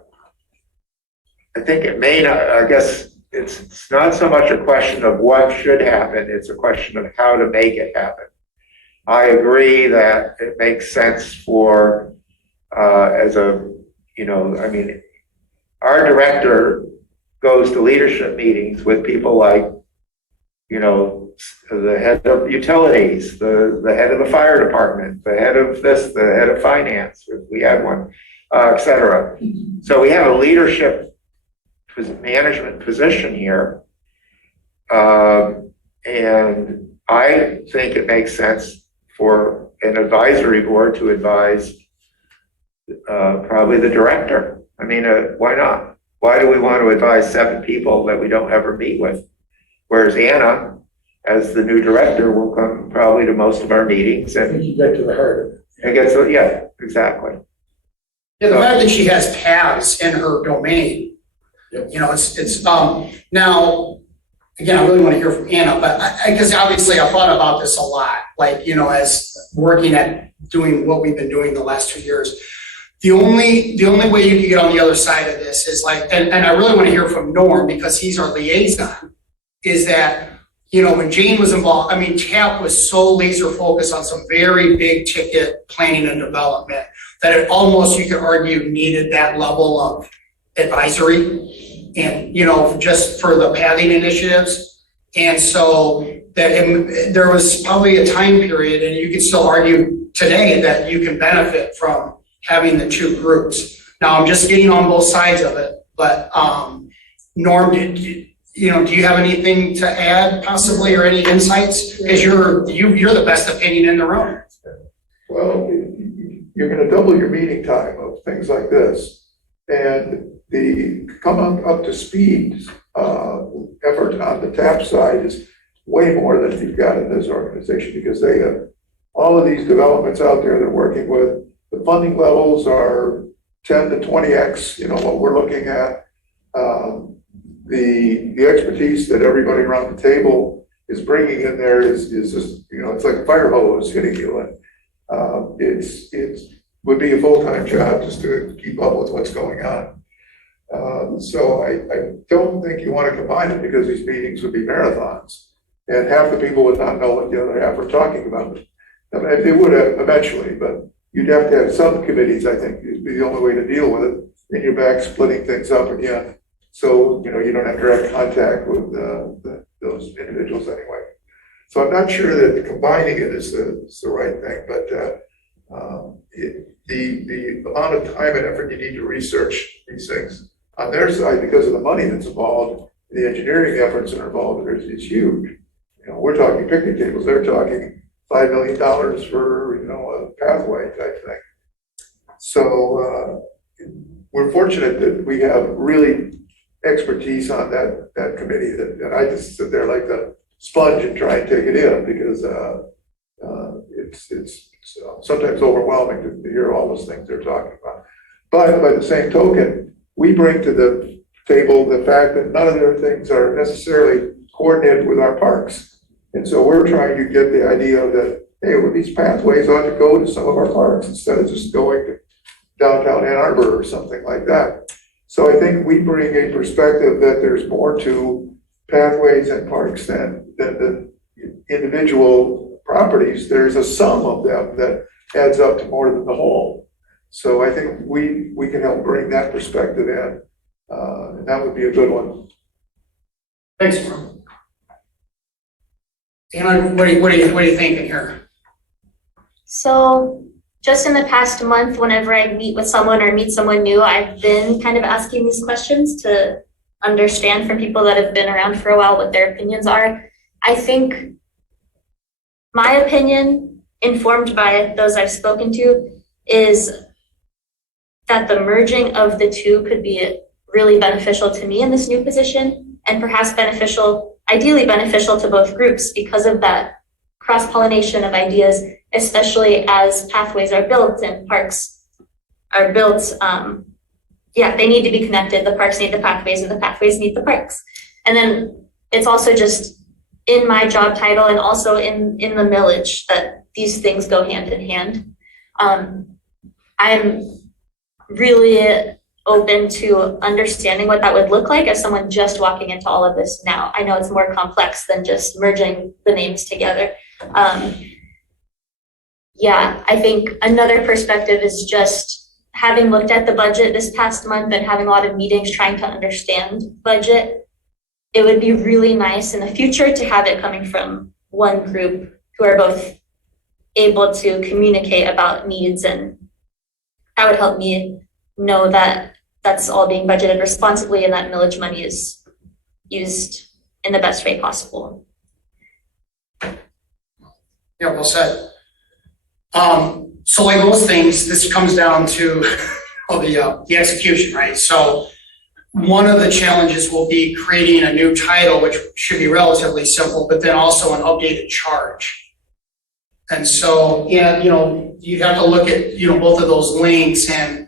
I think it may not, I guess it's not so much a question of what should happen, it's a question of how to make it happen. I agree that it makes sense for, as a, you know, I mean, our director goes to leadership meetings with people like, you know, the head of utilities, the head of the fire department, the head of this, the head of finance, if we had one, et cetera. So we have a leadership management position here. And I think it makes sense for an advisory board to advise probably the director. I mean, why not? Why do we want to advise 7 people that we don't ever meet with? Whereas Anna, as the new director, will come probably to most of our meetings I and think you get to the heart of it. I guess, yeah, exactly. Yeah, the fact that she has paths in her domain, Yep. you know, it's, now, again, I really want to hear from Anna, but because obviously I thought about this a lot, like, you know, as working at doing what we've been doing the last 2 years. The only way you can get on the other side of this is like, and I really want to hear from Norm because he's our liaison, is that, you know, when Jane was involved, I mean, TAP was so laser focused on some very big ticket planning and development that it almost, you could argue, needed that level of advisory and, you know, just for the pathing initiatives. And so that there was probably a time period, and you could still argue today that you can benefit from having the 2 groups. Now, I'm just getting on both sides of it, but Norm, do you have anything to add possibly or any insights? Because you're the best opinion in the room. Well, you're gonna double your meeting time of things like this. And the come up to speed effort on the TAP side is way more than you've got in this organization because they have all of these developments out there they're working with. The funding levels are 10 to 20x, you know, what we're looking at. The expertise that everybody around the table is bringing in there is just, you know, it's like a fire hose hitting you. And it's would be a full-time job just to keep up with what's going on. So I don't think you want to combine it because these meetings would be marathons. And half the people would not know what the other half are talking about. I mean, they would have eventually, but you'd have to have subcommittees, I think, would be the only way to deal with it. And you're back splitting things up again. So, you know, you don't have direct contact with those individuals anyway. So I'm not sure that combining it is the right thing, but the amount of time and effort you need to research these things on their side because of the money that's involved, the engineering efforts that are involved is huge. You know, we're talking picnic tables, they're talking $5 million for, you know, a pathway type thing. So we're fortunate that we have really expertise on that committee that I just sit there like the sponge and try and take it in, because, it's sometimes overwhelming to hear all those things they're talking about. But by the same token, we bring to the table the fact that none of their things are necessarily coordinated with our parks. And so we're trying to get the idea that, hey, well, these pathways ought to go to some of our parks instead of just going to downtown Ann Arbor or something like that. So I think we bring a perspective that there's more to pathways and parks than the individual properties. There's a sum of them that adds up to more than the whole. So I think we can help bring that perspective in, and that would be a good one. Thanks, Mark. Anna, what are you thinking here? So just in the past month, whenever I meet with someone or meet someone new, I've been kind of asking these questions to understand from people that have been around for a while what their opinions are. I think my opinion, informed by those I've spoken to, is that the merging of the two could be really beneficial to me in this new position, and perhaps ideally beneficial to both groups because of that cross-pollination of ideas, especially as pathways are built and parks are built. They need to be connected. The parks need the pathways and the pathways need the parks. And then it's also just in my job title and also in the millage that these things go hand in hand. I'm really open to understanding what that would look like as someone just walking into all of this now. I know it's more complex than just merging the names together. I think another perspective is just having looked at the budget this past month and having a lot of meetings trying to understand budget. It would be really nice in the future to have it coming from one group who are both able to communicate about needs, and that would help me know that that's all being budgeted responsibly and that millage money is used in the best way possible. Yeah, well said. So like most things, this comes down to the execution, right? So one of the challenges will be creating a new title, which should be relatively simple, but then also an updated charge. And so, you'd have to look at, both of those links, and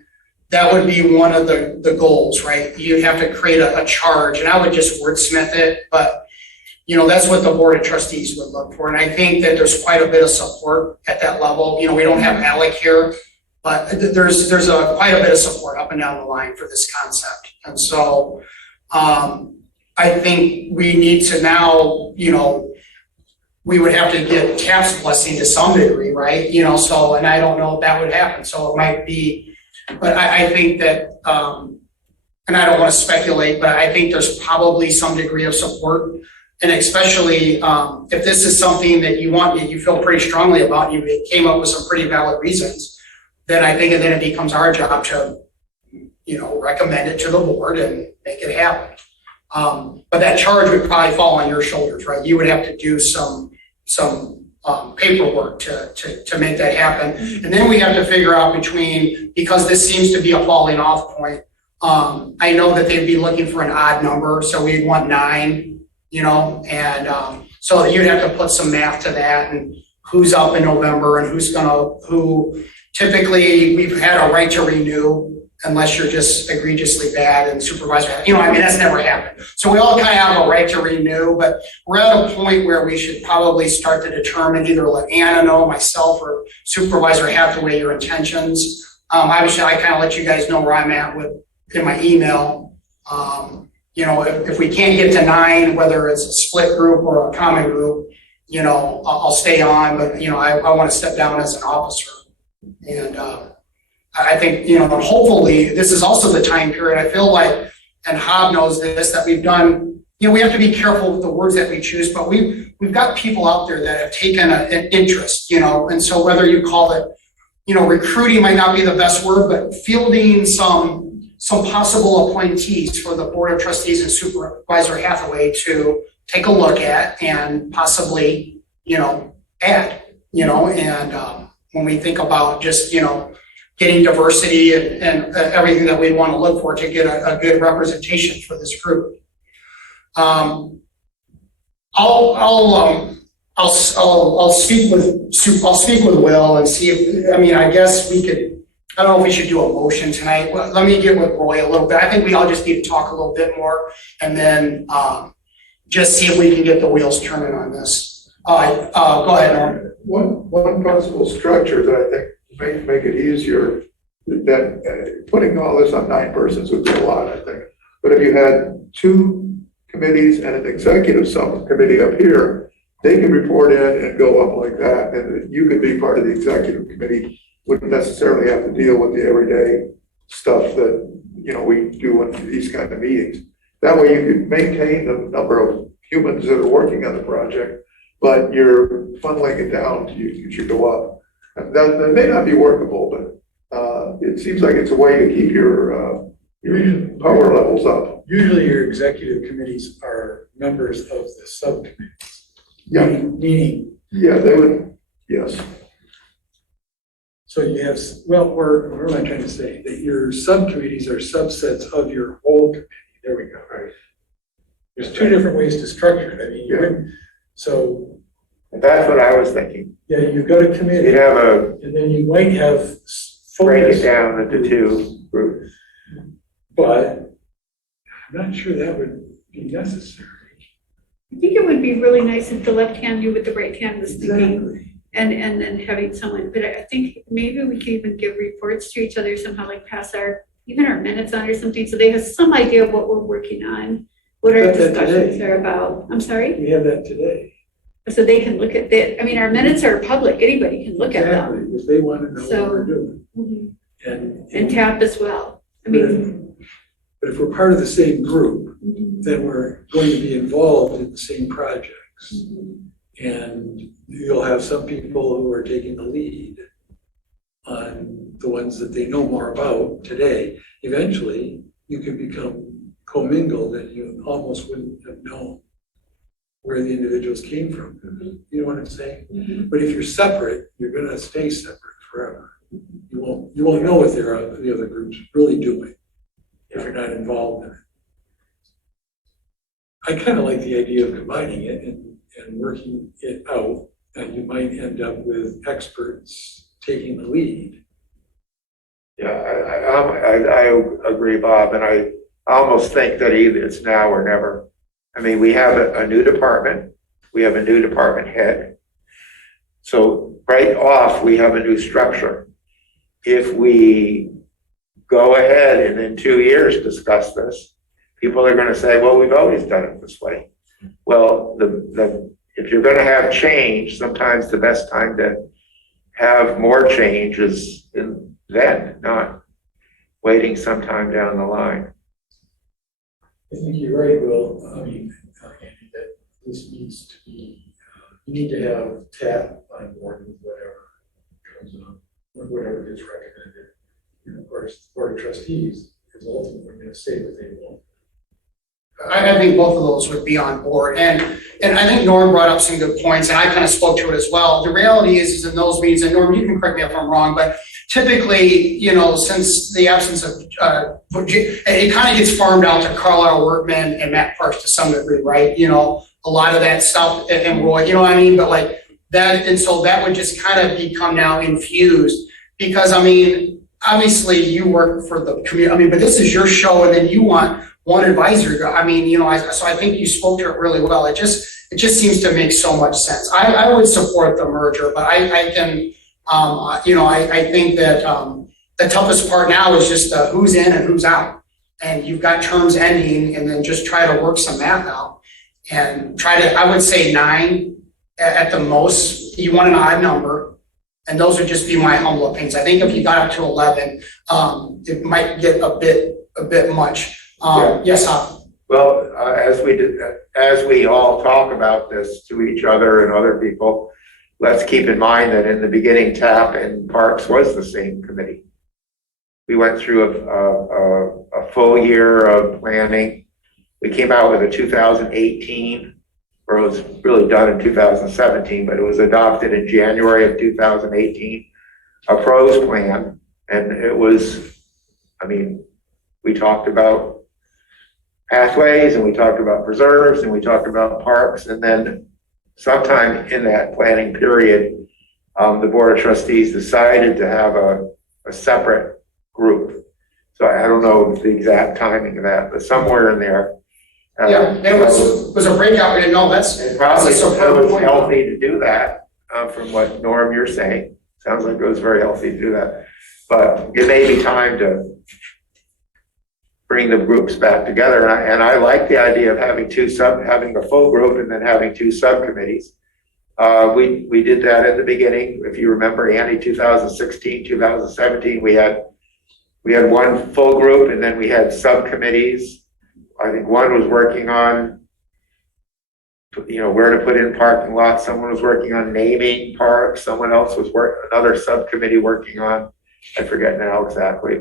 that would be one of the goals, right? You'd have to create a charge, and I would just wordsmith it, but that's what the board of trustees would look for. And I think that there's quite a bit of support at that level. We don't have Alec here, but there's quite a bit of support up and down the line for this concept. And so I think we need to now, we would have to get TAP's blessing to some degree, right? And I don't know if that would happen. So it might be, but I think that, and I don't want to speculate, but I think there's probably some degree of support. And especially if this is something that you feel pretty strongly about, you came up with some pretty valid reasons, then I think then it becomes our job to, recommend it to the board and make it happen. But that charge would probably fall on your shoulders, right? You would have to do some paperwork to make that happen. And then we have to figure out because this seems to be a falling off point, I know that they'd be looking for an odd number, so we'd want 9. So you'd have to put some math to that, and who's up in November and who typically we've had a right to renew unless you're just egregiously bad and supervisor, that's never happened. So we all kind of have a right to renew, but we're at a point where we should probably start to determine, either let Anna know, myself, or Supervisor Hathaway, your intentions. Obviously I kind of let you guys know where I'm at in my email. If we can't get to 9, whether it's a split group or a common group, I'll stay on, but, I want to step down as an officer. And I think, hopefully this is also the time period, I feel like, and Hob knows this, that we've done, we have to be careful with the words that we choose, but we've got people out there that have taken an interest, and so whether you call it, recruiting might not be the best word, but fielding some possible appointees for the Board of Trustees and Supervisor Hathaway to take a look at and possibly, add, and when we think about just, getting diversity and everything that we want to look for to get a good representation for this group. I'll speak with Will and see if, I mean, I guess we could, I don't know if we should do a motion tonight. Well, let me get with Roy a little bit. I think we all just need to talk a little bit more and then, just see if we can get the wheels turning on this. Go ahead, Norm. One possible structure that I think may make it easier than putting all this on 9 persons would be a lot, I think. But if you had 2 committees and an executive subcommittee up here, they can report in and go up like that, and you could be part of the executive committee, wouldn't necessarily have to deal with the everyday stuff that, you know, we do in these kind of meetings. That way you could maintain the number of humans that are working on the project, but you're funneling it down to you should go up. And that may not be workable, but it seems like it's a way to keep your power levels up. Usually your executive committees are members of the subcommittees. Yeah. Meaning, Yeah, they would, yes. so you have, well, what am I trying to say? That your subcommittees are subsets of your whole committee. There we go. Right. There's 2 different ways to structure it. I mean, you Yeah. wouldn't, so, That's what I was thinking. yeah, you've got a committee, You'd have a, and then you might have break focus it down into 2 groups. But I'm not sure that would be necessary. I think it would be really nice if the left hand knew what the right hand was thinking, Exactly. and then having someone, but I think maybe we could even give reports to each other somehow, like pass even our minutes on or something, so they have some idea of what we're working on, what our Got that discussions today. are about. I'm sorry? We have that today. So they can look at that. I mean, our minutes are public, anybody can look at them. Exactly, if they want to know So- what we're doing. Mhm. And And tap as well. I mean, but if we're part of the same group, mhm, then we're going to be involved in the same projects. mhm. And you'll have some people who are taking the lead on the ones that they know more about today. Eventually, you could become commingled and you almost wouldn't have known where the individuals came from. You know what I'm saying? Mhm. But if you're separate, you're gonna stay separate forever. You won't know what the other group's really doing if you're not involved in it. I kind of like the idea of combining it and working it out, and you might end up with experts taking the lead. Yeah, I agree, Bob, and I almost think that either it's now or never. I mean, we have a new department, we have a new department head. So right off, we have a new structure. If we go ahead and in 2 years discuss this, people are gonna say, well, we've always done it this way. Well, if you're gonna have change, sometimes the best time to have more change is then, not waiting sometime down the line. I think you're right, Will. I mean, Andy, that this needs to be, you need to have TAP on board with whatever comes up, or whatever gets recommended. And of course, the Board of Trustees is ultimately going to say that they won't. I think both of those would be on board. And I think Norm brought up some good points, and I kind of spoke to it as well. The reality is in those meetings, and Norm, you can correct me if I'm wrong, but typically, you know, since the absence of, it kind of gets farmed out to Carlisle Workman and Matt Parks to some degree, right? You know, a lot of that stuff, and Roy, you know what I mean? But like that, and so that would just kind of become now infused, because I mean, obviously you work for the community, I mean, but this is your show, and then you want one advisor. I mean, you know, so I think you spoke to it really well. It just seems to make so much sense. I would support the merger, but I can, you know, I think that the toughest part now is just who's in and who's out. And you've got terms ending, and then just try to work some math out and try to, I would say 9 at the most. You want an odd number, and those would just be my humble opinions. I think if you got up to 11, it might get a bit much. Yes, Well, as we all talk about this to each other and other people, let's keep in mind that in the beginning, TAP and Parks was the same committee. We went through a full year of planning. We came out with a 2018, or it was really done in 2017, but it was adopted in January of 2018, a pros plan. And it was, I mean, we talked about pathways, and we talked about preserves, and we talked about parks, and then sometime in that planning period, the Board of Trustees decided to have a separate group. So I don't know the exact timing of that, but somewhere in there. Yeah, there was a breakout, we didn't know, that's. It probably that's a it superb was point. healthy to do that, from what Norm you're saying. Sounds like it was very healthy to do that. But it may be time to bring the groups back together. And I like the idea of having having a full group and then having two subcommittees. We did that at the beginning. If you remember, Andy, 2016, 2017, we had one full group and then we had subcommittees. I think one was working on, where to put in parking lots. Someone was working on naming parks. Someone else was another subcommittee working on, I forget now exactly,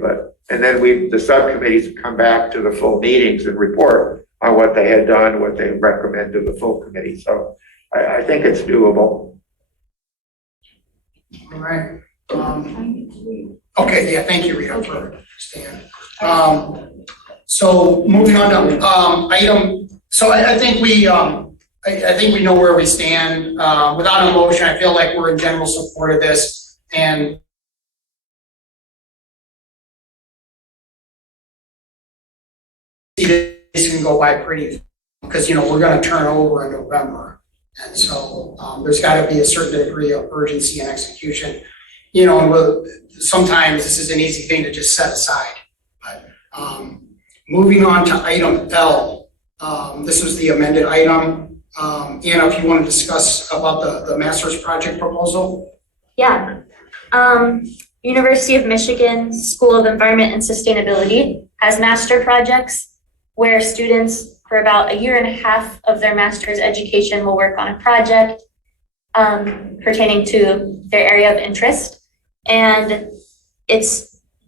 and then the subcommittees would come back to the full meetings and report on what they had done, what they recommend to the full committee. So I think it's doable. All right. Okay, yeah, thank you, Rita, for staying. So moving on to item, so I think we I think we know where we stand. Without a motion, I feel like we're in general support of this, and this can go by pretty, because we're going to turn over in November, and so there's got to be a certain degree of urgency and execution. And sometimes this is an easy thing to just set aside. But moving on to item L, this was the amended item. Anna, if you want to discuss about the master's project proposal. Yeah. University of Michigan School of Environment and Sustainability has master projects where students for about a year and a half of their master's education will work on a project pertaining to their area of interest. And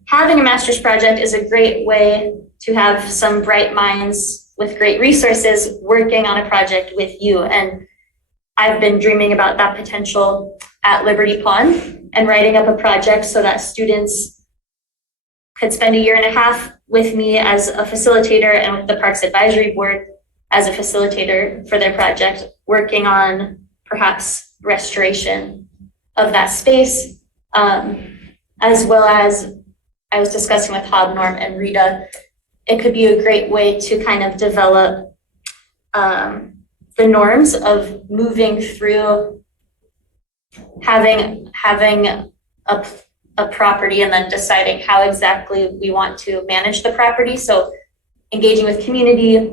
having a master's project is a great way to have some bright minds with great resources working on a project with you. And I've been dreaming about that potential at Liberty Pond and writing up a project so that students could spend a year and a half with me as a facilitator and with the Parks Advisory Board as a facilitator for their project, working on perhaps restoration of that space, as well as I was discussing with Hob, Norm, and Rita. It could be a great way to kind of develop the norms of moving through having a property and then deciding how exactly we want to manage the property. So engaging with community,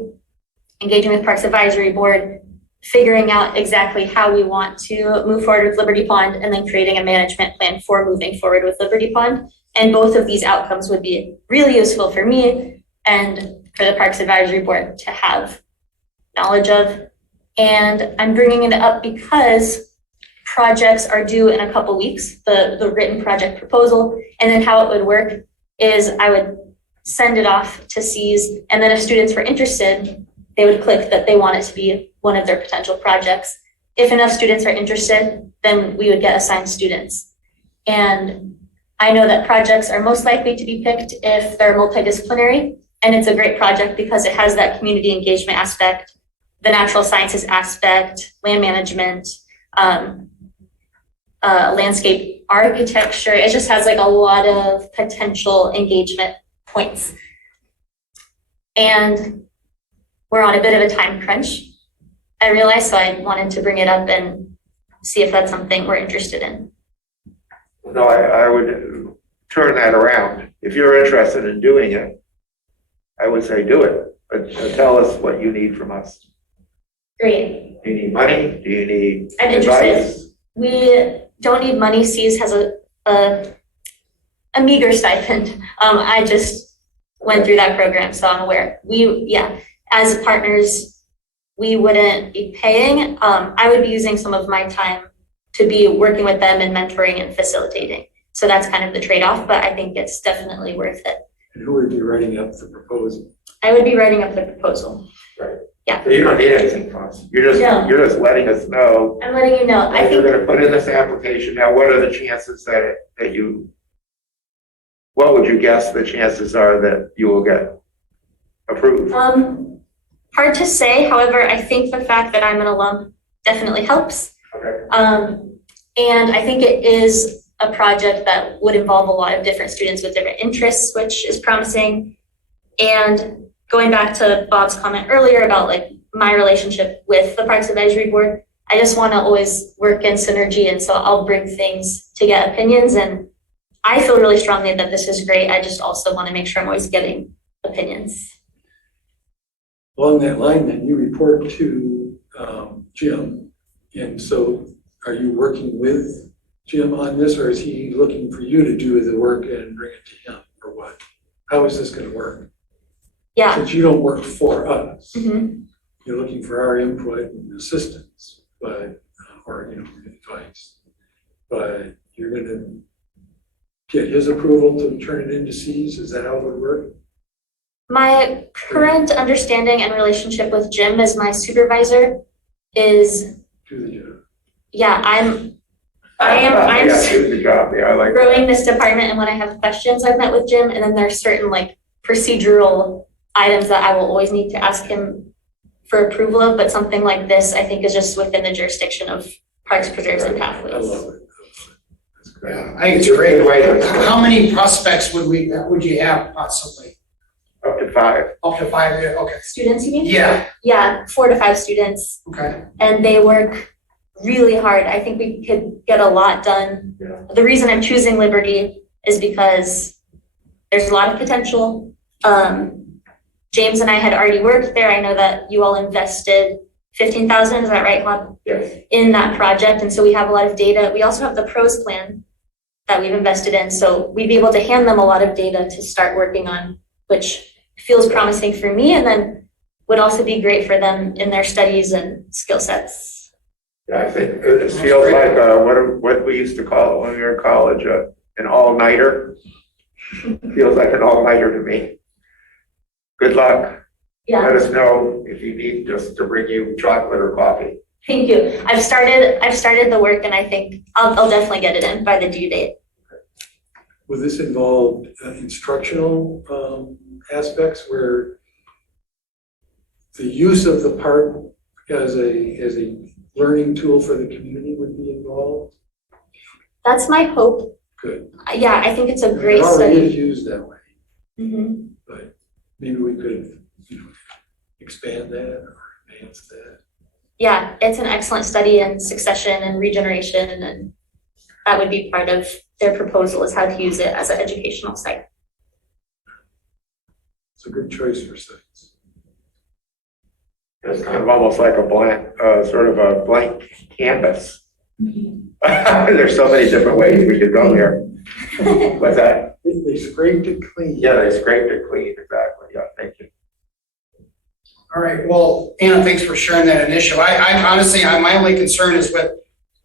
engaging with Parks Advisory Board, figuring out exactly how we want to move forward with Liberty Pond, and then creating a management plan for moving forward with Liberty Pond. And both of these outcomes would be really useful for me and for the Parks Advisory Board to have knowledge of. And I'm bringing it up because projects are due in a couple weeks, the written project proposal. And then how it would work is I would send it off to Cs, and then if students were interested, they would click that they want it to be one of their potential projects. If enough students are interested, then we would get assigned students. And I know that projects are most likely to be picked if they're multidisciplinary, and it's a great project because it has that community engagement aspect, the natural sciences aspect, land management, landscape architecture. It just has like a lot of potential engagement points. And we're on a bit of a time crunch, I realized, so I wanted to bring it up and see if that's something we're interested in. No, I would turn that around. If you're interested in doing it, I would say do it, but tell us what you need from us. Great. Do you need money? Do you need I'm advice? interested. We don't need money. Cs has a meager stipend. I just went through that program, so I'm aware. As partners, we wouldn't be paying. I would be using some of my time to be working with them and mentoring and facilitating. So that's kind of the trade-off, but I think it's definitely worth it. And who would be writing up the proposal? I would be writing up the proposal. Right. Yeah. So you don't need anything from us. You're just letting us know. I'm letting you know. I You're think going to put in this application. Now, what are the chances what would you guess the chances are that you will get approved? Hard to say, however, I think the fact that I'm an alum definitely helps. Okay. And I think it is a project that would involve a lot of different students with different interests, which is promising. And going back to Bob's comment earlier about like my relationship with the Parks Advisory Board, I just want to always work in synergy, and so I'll bring things to get opinions, and I feel really strongly that this is great. I just also want to make sure I'm always getting opinions. Along that line, then, you report to Jim, and so are you working with Jim on this, or is he looking for you to do the work and bring it to him, or what? How is this gonna work? Yeah. Since you don't work for us, Mhm. you're looking for our input and assistance, but, or, advice. But you're gonna get his approval to turn it into Cs, is that how it would work? My current understanding and relationship with Jim as my supervisor is, Do the job. yeah, I'm Yeah, do the job, yeah, I like that. growing this department, and when I have questions, I've met with Jim, and then there's certain like procedural items that I will always need to ask him for approval of, but something like this, I think, is just within the jurisdiction of Parks, Preserves, and I Pathways. love it. That's great. Yeah, I think it's great. How many prospects would you have possibly? Up to 5. Up to 5, yeah, okay. Students, you mean? Yeah, Yeah, 4 to 5 students, okay. and they work really hard. I think we could get a lot done. Yeah. The reason I'm choosing Liberty is because there's a lot of potential. James and I had already worked there. I know that you all invested 15,000, is that right, Bob? Yes. In that project, and so we have a lot of data. We also have the pros plan that we've invested in, so we'd be able to hand them a lot of data to start working on, which feels promising for me, and then would also be great for them in their studies and skill sets. Yeah, I think it feels like what we used to call it when we were in college, an all-nighter. Feels like an all-nighter to me. Good luck. Yeah, Let us know if you need us to bring you chocolate or coffee. thank you. I've started the work, and I think I'll definitely get it in by the due date. Will this involve instructional aspects where the use of the park as a learning tool for the community would be involved? That's my hope. Good. Yeah, I think it's a great It already study. is used that way, Mhm. but maybe we could, expand that or advance that. Yeah, it's an excellent study in succession and regeneration, and that would be part of their proposal, is how to use it as an educational site. It's a good choice for sites. It's kind of almost like a blank, sort of a blank canvas. There's so many different ways we could go here. What's that? They scraped it clean. Yeah, they scraped it clean, exactly, yeah, thank you. All right, well, Anna, thanks for sharing that initiative. I honestly, my only concern is with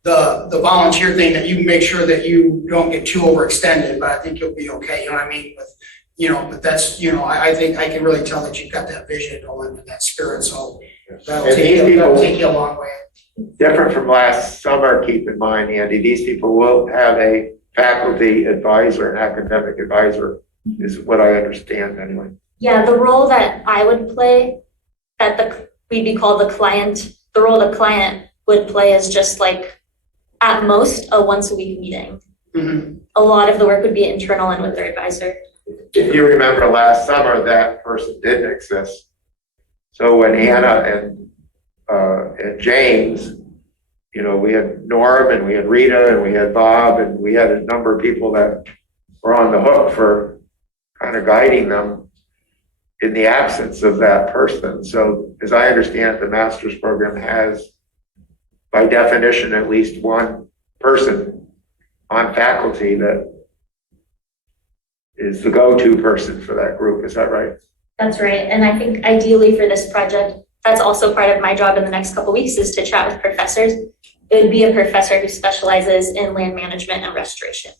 the volunteer thing, that you make sure that you don't get too overextended, but I think you'll be okay, you know what I mean? But that's, I think I can really tell that you've got that vision going and that spirit, so that'll And these people- take you a long way. Different from last summer, keep in mind, Andy, these people will have a faculty advisor, an academic advisor, is what I understand anyway. Yeah, the role that I would play, we'd be called the client, the role the client would play is just like, at most, a once-a-week meeting. Mhm. A lot of the work would be internal and with their advisor. If you remember last summer, that person didn't exist. So when Anna and James, we had Norm and we had Rita and we had Bob and we had a number of people that were on the hook for kind of guiding them in the absence of that person. So as I understand, the master's program has, by definition, at least one person on faculty that is the go-to person for that group. Is that right? That's right, and I think ideally for this project, that's also part of my job in the next couple weeks, is to chat with professors. It would be a professor who specializes in land management and restoration.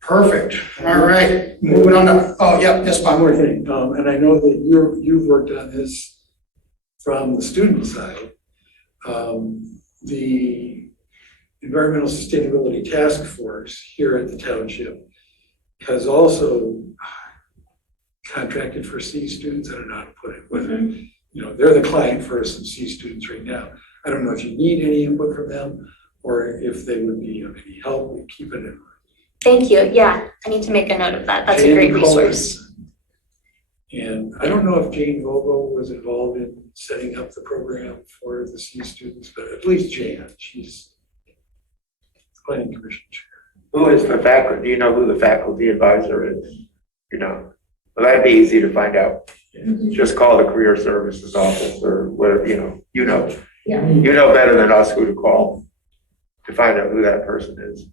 Perfect, all right, moving on to, yes, One Bob. more thing, and I know that you've worked on this from the student side. The Environmental Sustainability Task Force here at the township has also contracted for C students. I don't know how to put it, whether, you know, they're the client for some C students right now. I don't know if you need any input from them or if they would be of any help with keeping it. Thank you. Yeah, I need to make a note of that. That's a Jane great Cullen. resource. And I don't know if Jane Vogel was involved in setting up the program for the C students, but at least Jan, she's the planning commission chair. Who is the faculty, do you know who the faculty advisor is? You know, well, that'd be easy to find out. Just call the career services office or whatever, you know. Yeah. You know better than us who to call to find out who that person is.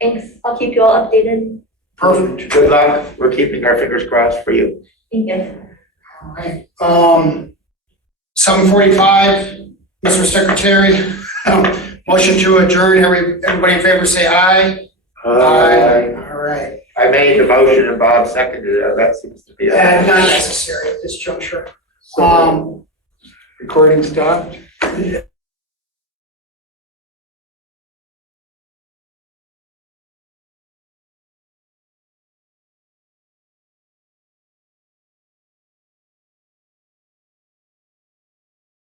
Thanks. I'll keep you all updated. Perfect. Good luck. We're keeping our fingers crossed for you. Thank you. All right, 7:45, Mr. Secretary, motion to adjourn, everybody in favor say aye. All right, I made the motion and Bob seconded it. That seems to be. not necessary at this juncture. Recording stopped.